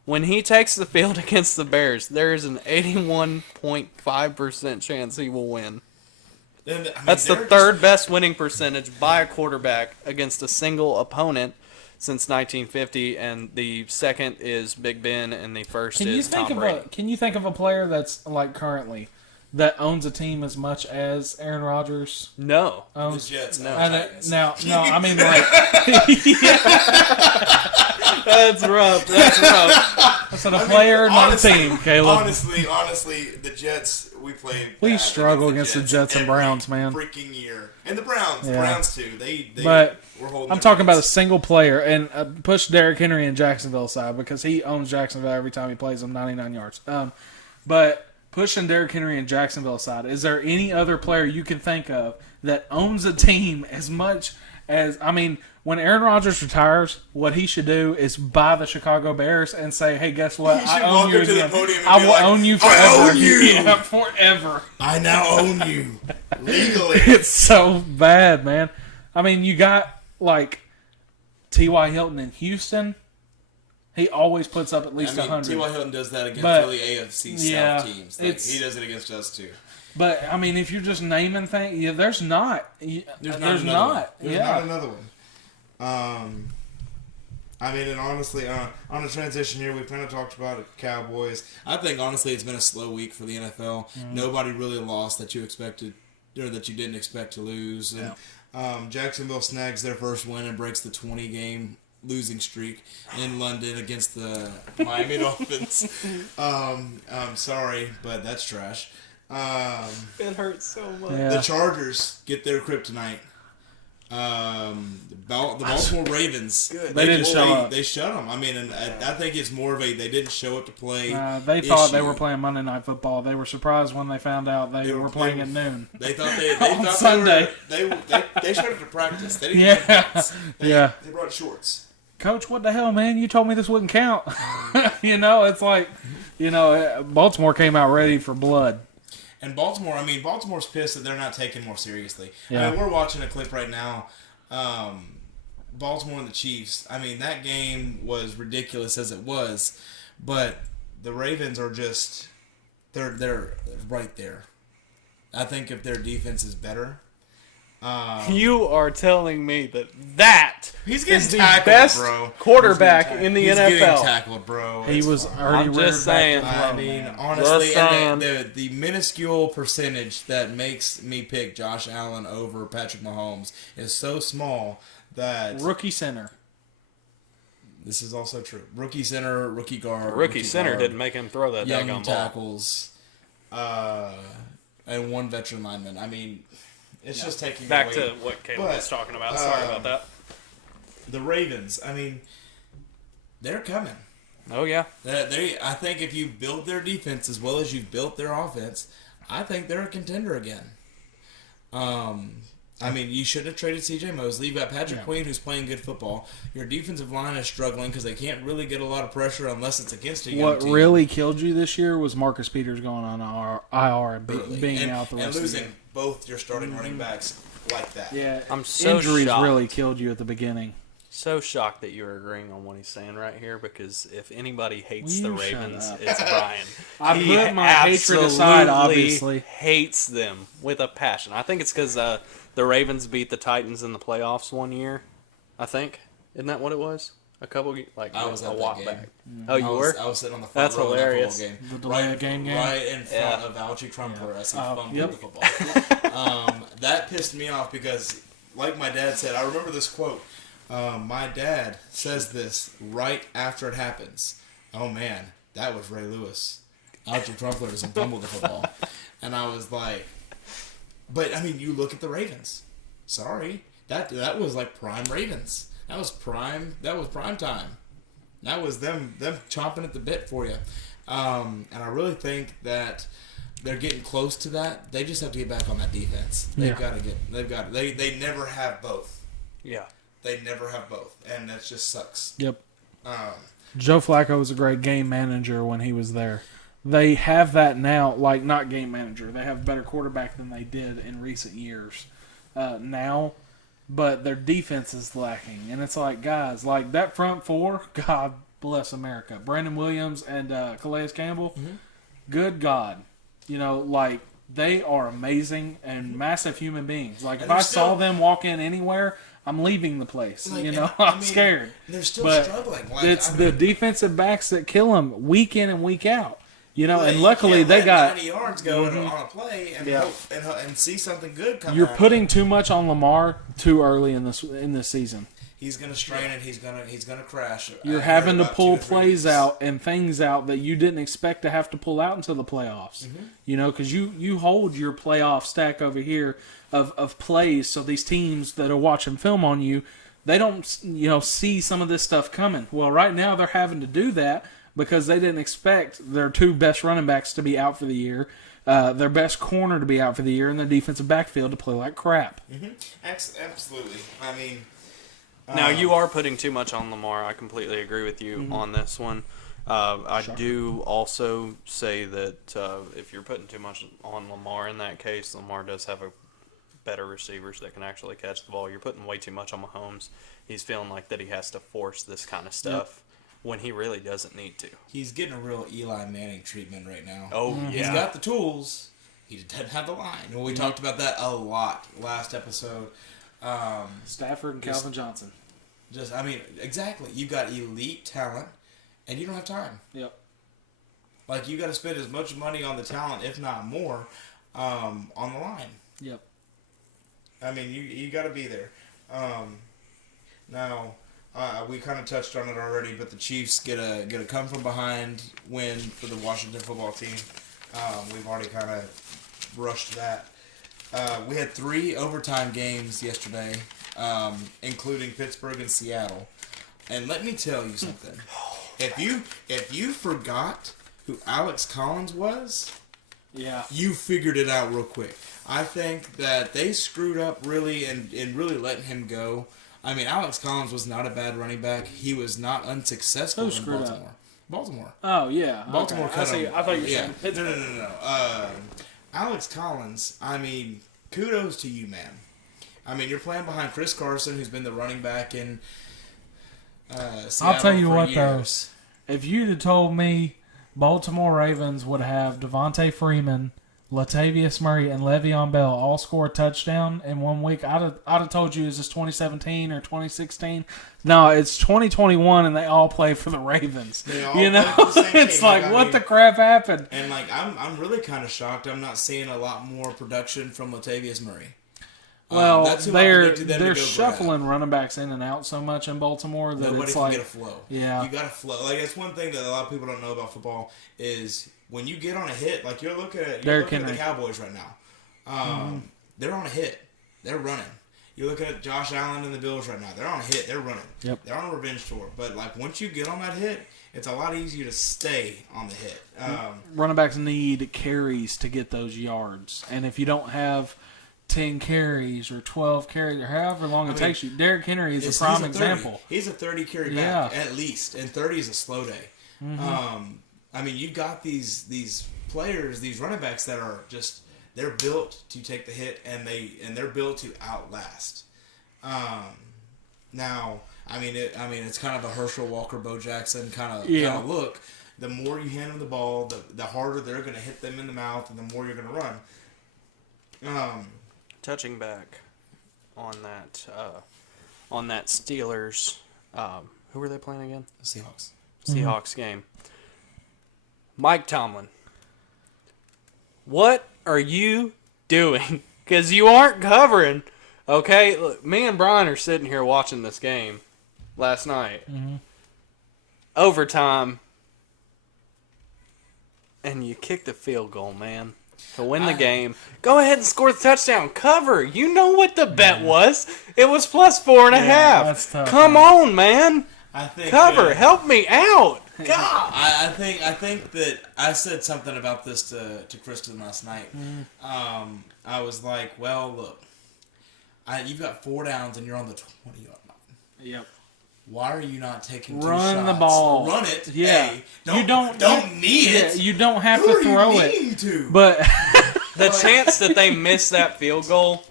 When he takes the field against the Bears, there is an 81.5% chance he will win. That's the third best winning percentage by a quarterback against a single opponent since 1950, and the second is Big Ben, and the first is Tom Brady. Can you think of a player that's like currently that owns a team as much as Aaron Rodgers? No. The Jets. No. I mean, like... That's rough. That's rough. That's a player, not a team, Caleb. Honestly, the Jets, we played. We struggle against the Jets and Browns, man. Freaking year. And the Browns. The Browns, too. But were holding I'm talking about a single player, and push Derrick Henry in Jacksonville aside because he owns Jacksonville every time he plays them 99 yards. But pushing Derrick Henry in Jacksonville aside, is there any other player you can think of that owns a team as much as, I mean, when Aaron Rodgers retires, what he should do is buy the Chicago Bears and say, "Hey, guess what? I own you again. I will own you forever. I own you. Yeah, forever. I now own you legally." It's so bad, man. I mean, you got like T.Y. Hilton in Houston. He always puts up at least 100. T.Y. Hilton does that against really AFC South teams. Like, he does it against us too. But I mean, if you're just naming things, there's not. There's not. There's not another one. I mean, and honestly, on the transition here, we've kind of talked about it, Cowboys. I think, honestly, it's been a slow week for the NFL. Nobody really lost that you expected, or that you didn't expect to lose. And Jacksonville snags their first win and breaks the 20-game losing streak in London against the Miami Dolphins. I'm sorry, but that's trash. It hurts so much. Yeah. The Chargers get their kryptonite. The Baltimore Ravens. They didn't show up. They shut them. I mean, and I think it's more of a they didn't show up to play. They thought they were playing Monday Night Football. They were surprised when they found out they were playing at noon. They thought they on thought Sunday. They showed up to practice. They didn't practice. They brought shorts. Coach, what the hell, man? You told me this wouldn't count. It's like, Baltimore came out ready for blood. And Baltimore's pissed that they're not taken more seriously. Yeah. I mean, we're watching a clip right now. Baltimore and the Chiefs. I mean, that game was ridiculous as it was, but the Ravens are just they're right there. I think if their defense is better. You are telling me that He's getting is the tackled, best bro. quarterback in the He's NFL. getting tackled, bro. He was already I'm just saying. I mean, honestly, and the minuscule percentage that makes me pick Josh Allen over Patrick Mahomes is so small that Rookie center. this is also true. Rookie center, rookie guard. Rookie center didn't make him throw that young daggone ball. tackles, and one veteran lineman. I mean, it's just taking Back away. to what Caleb was talking about. Sorry about that. The Ravens. I mean, they're coming. Oh, yeah. I think if you build their defense as well as you've built their offense, I think they're a contender again. I mean, you should have traded C.J. Mosley. You've got Patrick Queen, who's playing good football. Your defensive line is struggling because they can't really get a lot of pressure unless it's against a young team. What really killed you this year was Marcus Peters going on IR and being out the rest and of losing the year. both your starting running backs like that. Yeah, I'm so injuries shocked. really killed you at the beginning. So shocked that you're agreeing on what he's saying right here, because if anybody hates Will the you shut Ravens, up? it's Brian. I He put my hatred aside, obviously. hates them with a passion. I think it's because the Ravens beat the Titans in the playoffs one year. I think. Isn't that what it was? A couple, I was at a that walk game. back. Oh, you were? I was sitting on the front That's row hilarious. of that football game. The delay of game? Right in front of Algie Crumpler as he fumbled the football. That pissed me off because, like my dad said, I remember this quote. My dad says this right after it happens. Oh man, that was Ray Lewis. Archie Crumpler doesn't fumble the football. And I was like, but I mean, you look at the Ravens. Sorry, that was like prime Ravens. That was prime time. That was them chomping at the bit for you. And I really think that they're getting close to that. They just have to get back on that defense. They never have both. Yeah. They never have both. And that just sucks. Yep. Joe Flacco was a great game manager when he was there. They have that now, like not game manager. They have a better quarterback than they did in recent years now, but their defense is lacking. And it's like, guys, like that front four, God bless America. Brandon Williams and Calais Campbell, good God. You know, like they are amazing and massive human beings. Like if I saw them walk in anywhere, I'm leaving the place. Like, you know, I'm scared. They're still but struggling. Like, it's the defensive backs that kill them week in and week out. You know, and you luckily can't they let got 90 yards go on a play and hope, and see something good come You're out putting of it. too much on Lamar too early in this season. He's gonna strain it. He's gonna crash. You're having to pull plays out and things out that you didn't expect to have to pull out until the playoffs. You know, because you hold your playoff stack over here of plays, so these teams that are watching film on you, they don't see some of this stuff coming. Well, right now they're having to do that because they didn't expect their two best running backs to be out for the year, their best corner to be out for the year, and their defensive backfield to play like crap. Absolutely. I mean, now you are putting too much on Lamar. I completely agree with you on this one. I do also say that if you're putting too much on Lamar in that case, Lamar does have a better receivers that can actually catch the ball. You're putting way too much on Mahomes. He's feeling like that he has to force this kind of stuff when he really doesn't need to. he's getting a real Eli Manning treatment right now. Oh, yeah. He's got the tools. He just doesn't have the line. And we talked about that a lot last episode. Stafford and Calvin Johnson. Exactly. You got elite talent, and you don't have time. Yep. Like, you got to spend as much money on the talent, if not more, on the line. Yep. I mean, you got to be there. Now, we kind of touched on it already, but the Chiefs get a come from behind win for the Washington football team. We've already kind of brushed that. We had 3 overtime games yesterday, including Pittsburgh and Seattle. And let me tell you something. If you forgot who Alex Collins was, you figured it out real quick. I think that they screwed up really and really letting him go. I mean, Alex Collins was not a bad running back. He was not unsuccessful in Baltimore. Baltimore. Oh, yeah. Baltimore cut him. I thought you were saying Pittsburgh. No. Alex Collins, I mean, kudos to you, man. I mean, you're playing behind Chris Carson, who's been the running back in Seattle I'll tell you for what, years. though. If you'd have told me Baltimore Ravens would have Devonte Freeman, Latavius Murray, and Le'Veon Bell all score a touchdown in 1 week, I'd have told you, is this 2017 or 2016? No, it's 2021, and they all play for the Ravens. They all You know, play for the same it's team. like, I what mean, the crap happened? And like, I'm really kind of shocked. I'm not seeing a lot more production from Latavius Murray. Well, that's who I they're predicted them to go shuffling grab. running backs in and out so much in Baltimore that Nobody it's can like, get a flow. Yeah. You got to flow. Like, that's one thing that a lot of people don't know about football is when you get on a hit, like you're looking at the Cowboys right now. They're on a hit. They're running. You're looking at Josh Allen and the Bills right now. They're on a hit. They're running. Yep. They're on a revenge tour. But like once you get on that hit, it's a lot easier to stay on the hit. running backs need carries to get those yards. And if you don't have 10 carries or 12 carries or however long it takes you, Derrick Henry is a prime example. He's a 30 carry back at least, and 30 is a slow day. I mean, you've got these players, these running backs that are just they're built to take the hit, and they're built to outlast. Now, I mean, it's kind of a Herschel Walker, Bo Jackson kind of look. The more you hand them the ball, the harder they're going to hit them in the mouth, and the more you're going to run. Touching back on that Steelers, who were they playing again? Seahawks. Seahawks game. Mike Tomlin, what are you doing? because you aren't covering. Okay, look, me and Brian are sitting here watching this game last night. Mm-hmm. Overtime. And you kicked the field goal, man, to win the game. Go ahead and score the touchdown. Cover. You know what the bet was. It was plus 4.5. That's tough, Come on, man. I think Cover. Help me out. God. I think that I said something about this to Kristen last night. I was like, well, look, you've got 4 downs and you're on the 20-yard line. Yep. Why are you not taking 2 Run shots? the ball. Run it. Yeah. Hey, You don't need it. You don't have Who to throw are you it. needing to? But The chance that they missed that field goal.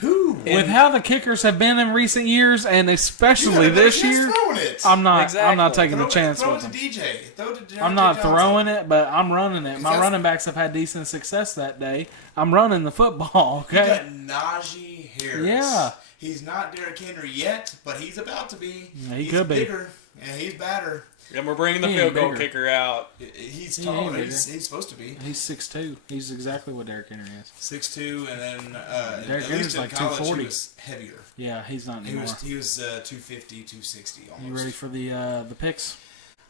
Who? with how the kickers have been in recent years, and especially this year, I'm not taking a chance throw with it them. to DJ. Throw it to DJ I'm not Johnson. throwing it, but I'm running it. My that's- running backs have had decent success that day. I'm running the football, You okay? got Najee Harris. Yeah. He's not Derrick Henry yet, but he's about to be. Yeah, he he's could be. bigger, and he's badder. And we're bringing the He field ain't goal bigger. kicker out. He's He tall. ain't He's bigger. supposed to be He's 6'2". He's exactly what Derrick Henry is. 6'2", and then Derrick at Henry's least in like college 240. he was heavier. Yeah, he's not He anymore. was 250, 260 almost. You ready for the picks?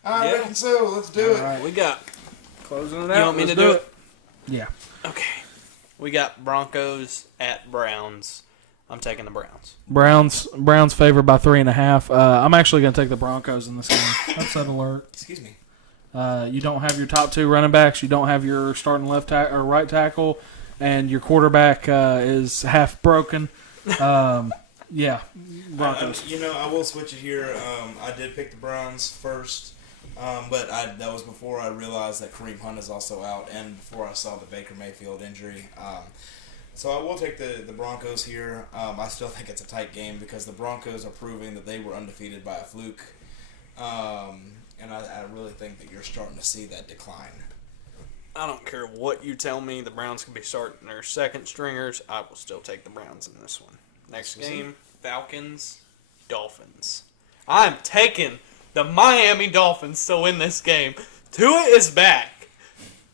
I Yeah. reckon so. Let's do it. All right. We got. Closing it You want me to do it? Yeah. Okay. We got Broncos at Browns. I'm taking the Browns. Browns favored by 3.5. I'm actually going to take the Broncos in this game. Upset alert. Excuse me. You don't have your top 2 running backs. You don't have your starting left or right tackle, and your quarterback is half broken. Yeah, Broncos. I will switch it here. I did pick the Browns first, but that was before I realized that Kareem Hunt is also out, and before I saw the Baker Mayfield injury. So I will take the Broncos here. I still think it's a tight game because the Broncos are proving that they were undefeated by a fluke. And I really think that you're starting to see that decline. I don't care what you tell me. The Browns could be starting their second stringers. I will still take the Browns in this one. Next game, Falcons, Dolphins. I'm taking the Miami Dolphins to win this game. Tua is back.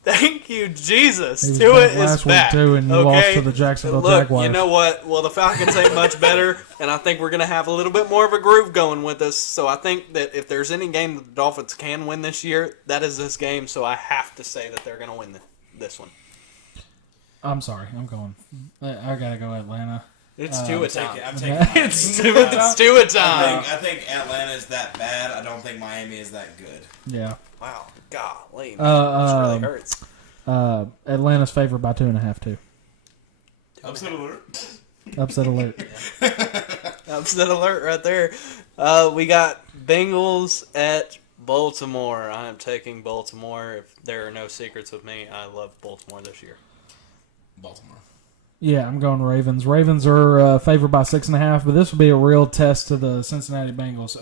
Thank you, Jesus. He was Tua back is last week, back. too, and you okay? lost to the Jacksonville Look, Jaguars. you know what? Well, the Falcons ain't much better, and I think we're going to have a little bit more of a groove going with us. So I think that if there's any game that the Dolphins can win this year, that is this game. So I have to say that they're going to win this one. I'm sorry. I'm going. I got to go Atlanta. It's Tua time. I'm taking Miami. It's Tua time. I think Atlanta is that bad. I don't think Miami is that good. Yeah. Wow. Golly. Man. This really hurts. Atlanta's favored by 2.5 too. Upset alert. Upset alert. Upset alert right there. We got Bengals at Baltimore. I am taking Baltimore. If there are no secrets with me, I love Baltimore this year. Baltimore. Yeah, I'm going Ravens. Ravens are favored by 6.5, but this will be a real test to the Cincinnati Bengals.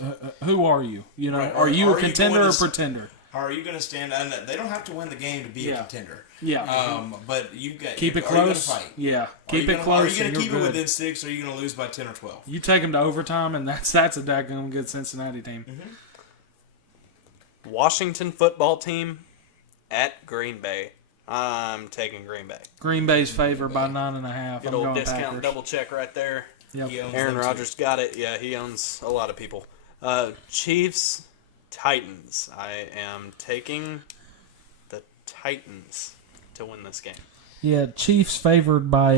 Who are you? Right. Are you a Are you contender going or to- pretender? How are you going to stand? And they don't have to win the game to be a contender. Yeah. But you've got Keep it are you gonna close. fight? Yeah. Are Keep you it gonna- close. Are you going and to you're keep it good. within 6, or are you going to lose by 10 or 12? You take them to overtime, and that's a daggone good Cincinnati team. Washington football team at Green Bay. I'm taking Green Bay. Green Bay's favored by 9.5. Good I'm old going discount Packers. double check right there. Yep. He owns Aaron them too. Rodgers got it. Yeah, he owns a lot of people. Chiefs, Titans. I am taking the Titans to win this game. Yeah, Chiefs favored by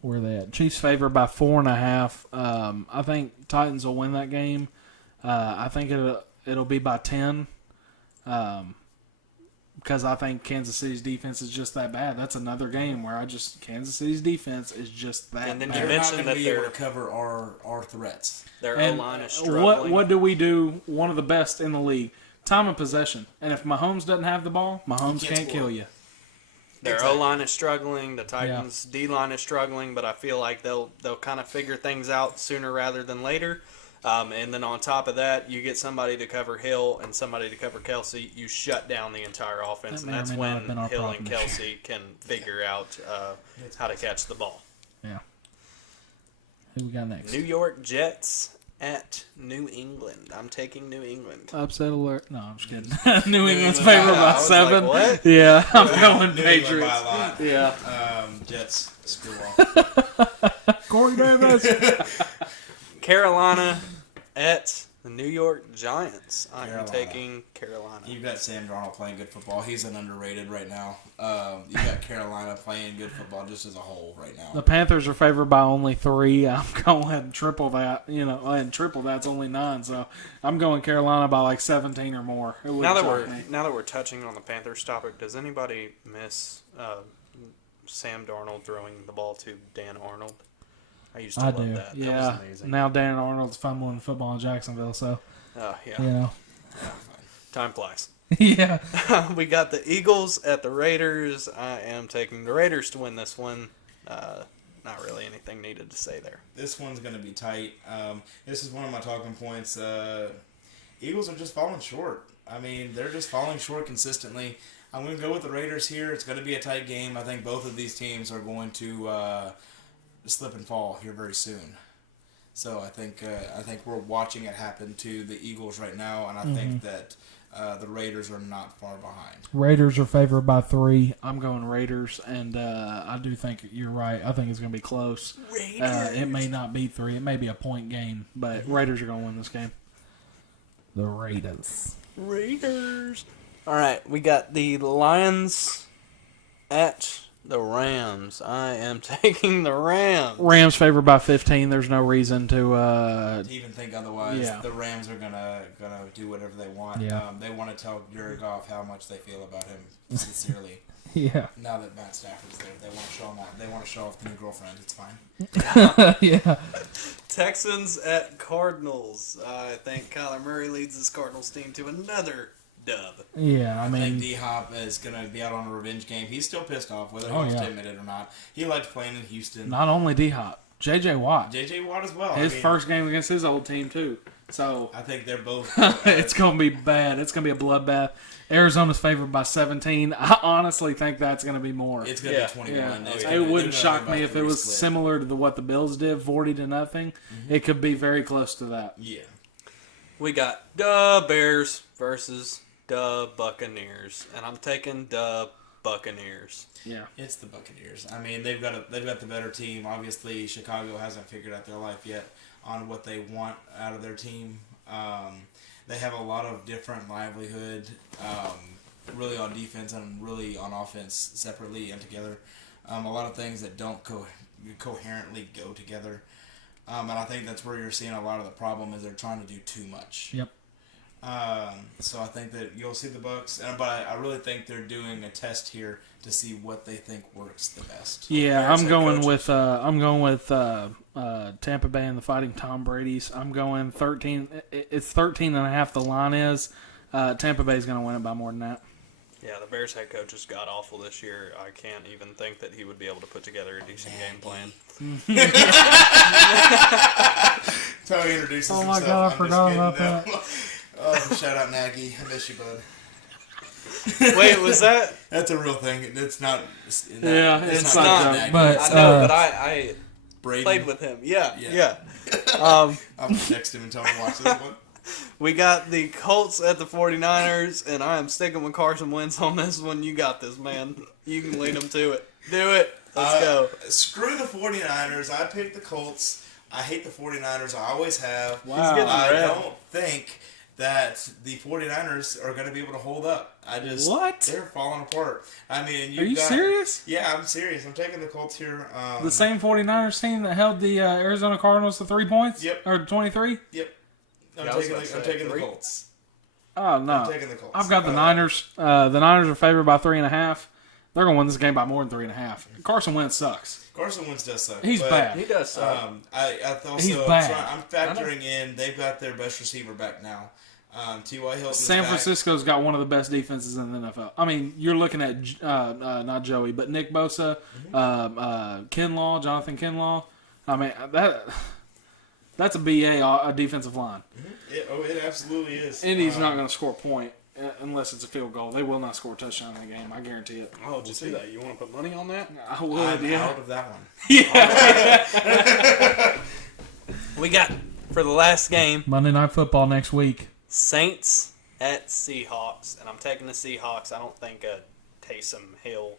where are they at? Chiefs favored by 4.5. I think Titans will win that game. I think it'll be by 10. Because I think Kansas City's defense is just that bad. That's another game where Kansas City's defense is just that And then bad. you They're not mentioned going to that be able they're to cover our threats. their And O-line is struggling. what do we do? One of the best in the league. Time of possession. And if Mahomes doesn't have the ball, Mahomes can't can't score. kill you. Their Exactly. O-line is struggling. The Titans' D-line is struggling, but I feel like they'll kind of figure things out sooner rather than later. And then on top of that, you get somebody to cover Hill and somebody to cover Kelsey. You shut down the entire offense, That and may or that's may not have when been our Hill problem and this year. Kelsey can figure out how to catch the ball. Yeah. Who we got next? New York Jets at New England. I'm taking New England. Upset alert. No, I'm just kidding. New England's England favored by- by I was 7. like, what? Yeah, I'm going New England by a Patriots. lot. Yeah. Jets. Screw off. Corey Davis. Carolina at the New York Giants. I am Carolina. taking Carolina. You've got Sam Darnold playing good football. He's an underrated right now. You've got Carolina playing good football just as a whole right now. The Panthers are favored by only 3. I'm going triple that. And triple that's only 9. So I'm going Carolina by like 17 or more. It Now wouldn't that shock me. we're touching on the Panthers topic, does anybody miss Sam Darnold throwing the ball to Dan Arnold? I used to I love do. that. Yeah. That was amazing. Now Dan Arnold's fumbling football in Jacksonville. So Oh yeah. you know. Time flies. Yeah. We got the Eagles at the Raiders. I am taking the Raiders to win this one. Not really anything needed to say there. This one's going to be tight. This is one of my talking points. Eagles are just falling short. I mean, they're just falling short consistently. I'm going to go with the Raiders here. It's going to be a tight game. I think both of these teams are going to slip and fall here very soon. So I think we're watching it happen to the Eagles right now, and I think that the Raiders are not far behind. Raiders are favored by 3. I'm going Raiders, and I do think you're right. I think it's going to be close. It may not be 3. It may be a point game, but Raiders are going to win this game. The Raiders. All right, we got the Lions at the Rams. I am taking the Rams. Rams favored by 15. There's no reason to. To even think otherwise, Yeah. the Rams are gonna do whatever they want. Yeah. They want to tell Jared Goff how much they feel about him sincerely. Yeah. Now that Matt Stafford's there, they want to show him that. They want to show off the new girlfriend. It's fine. Yeah. Texans at Cardinals. I think Kyler Murray leads this Cardinals team to another dub. Yeah. I I think mean, D-Hop is going to be out on a revenge game. He's still pissed off, whether he Oh, wants yeah. to admit it or not. He liked playing in Houston. not only D Hop, J.J. Watt. J.J. Watt as well. His first game against his old team too. So I think they're both. it's going to be bad. It's going to be a bloodbath. Arizona's favored by 17. I honestly think that's going to be more. It's going to be 21. Yeah, It's it gonna- wouldn't they're shock gonna me be if about it was 3 split. similar to what the Bills did, 40-0. It could be very close to that. Yeah. We got the Bears versus the Buccaneers, and I'm taking the Buccaneers. Yeah. It's the Buccaneers. I mean, they've got the better team. Obviously, Chicago hasn't figured out their life yet on what they want out of their team. They have a lot of different livelihood, really on defense and really on offense, separately and together. A lot of things that don't coherently go together. And I think that's where you're seeing a lot of the problem is they're trying to do too much. Yep. So I think that you'll see the Bucs, but I really think they're doing a test here to see what they think works the best. Yeah, Bears I'm head going coach. with Tampa Bay and the Fighting Tom Brady's. I'm going 13. It's 13.5. The line is. Tampa Bay's going to win it by more than that. Yeah, the Bears head coach is god awful this year. I can't even think that he would be able to put together a decent game plan. Tony introduces Oh himself. my God, I I'm just forgot kidding, about no. that. Oh, shout out Nagy. I miss you, bud. Wait, was that? That's a real thing. It's not. Yeah, it's not, Nagy. but- I know, but I Brady. played with him. Yeah. Yeah. Um, I'm gonna text him and tell him to watch this one. we got the Colts at the 49ers, and I am sticking with Carson Wentz on this one. You got this, man. You can lead them to it. Do it. Let's go. Screw the 49ers. I picked the Colts. I hate the 49ers. I always have. Wow. He's getting I red. don't think that the 49ers are going to be able to hold up. What? They're falling apart. I mean, Are you serious? Yeah, I'm serious. I'm taking the Colts here. The same 49ers team that held the Arizona Cardinals to 3 points? Yep. Or 23? Yep. I'm Yeah, I was taking, about to I'm say taking the three. Colts. Oh, no. I'm taking the Colts. I've got the Niners. The Niners are favored by 3.5. They're going to win this game by more than 3.5. Carson Wentz sucks. Carson Wentz does suck. He's but, bad. He does suck. I also He's bad. I'm factoring in they've got their best receiver back now. T.Y. Hilton is San back. Francisco's got one of the best defenses in the NFL. I mean, you're looking at not Joey, but Nick Bosa, Kinlaw, Jonathan Kinlaw. I mean that's a BA, a defensive line. It absolutely is. Indy's not going to score a point unless it's a field goal. They will not score a touchdown in the game. I guarantee it. Oh, did you see that? You want to put money on that? I would, I'm yeah. out of that one. We got, for the last game, Monday Night Football next week. Saints at Seahawks, and I'm taking the Seahawks. I don't think Taysom Hill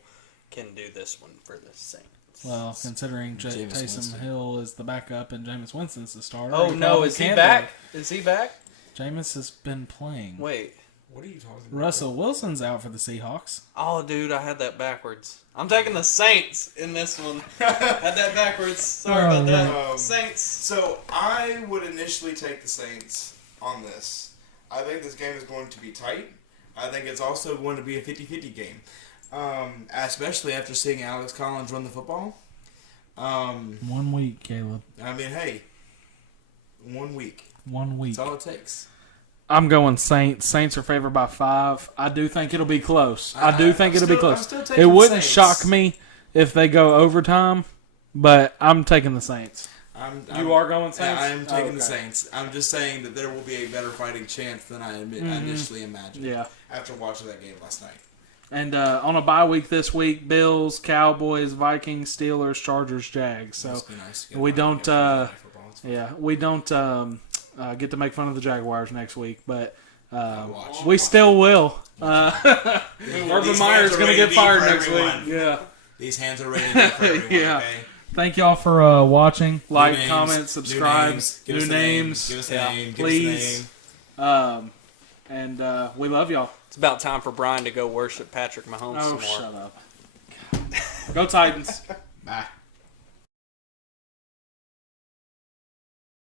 can do this one for the Saints. Well, considering Jameis Taysom Winston. Hill is the backup and Jameis Winston's the starter. Oh he no, probably is he can't back? Is he back? be. Jameis has been playing. Wait. What are you talking about? Russell Wilson's out for the Seahawks. Oh, dude, I had that backwards. I'm taking the Saints in this one. Had that backwards. Sorry Oh, about that. Um, Saints. So I would initially take the Saints on this. I think this game is going to be tight. I think it's also going to be a 50-50 game. Especially after seeing Alex Collins run the football. 1 week, Caleb. I mean, hey, 1 week. 1 week. That's all it takes. I'm going Saints. Saints are favored by 5. I do think it'll be close. I do think it'll be I'm close. still taking It the wouldn't Saints. shock me if they go overtime, but I'm taking the Saints. You are going Saints? I am taking Okay. the Saints. I'm just saying that there will be a better fighting chance than I initially imagined. Yeah. After watching that game last night. And on a bye week this week, Bills, Cowboys, Vikings, Steelers, Chargers, Jags. So Must be nice to get we a don't, football. It's fun. yeah, we don't get to make fun of the Jaguars next week, but Watch. we still will. Urban Urban Meyer's going to get fired next week. Yeah. These hands are ready to go for everyone, Yeah. okay? Thank y'all for watching. Like, names, comment, subscribe, Give us new the name, names. Give us the Yeah, name. please. Give us And we love y'all. It's about time for Brian to go worship Patrick Mahomes Oh, some more. shut up. Go Titans. the name. Bye.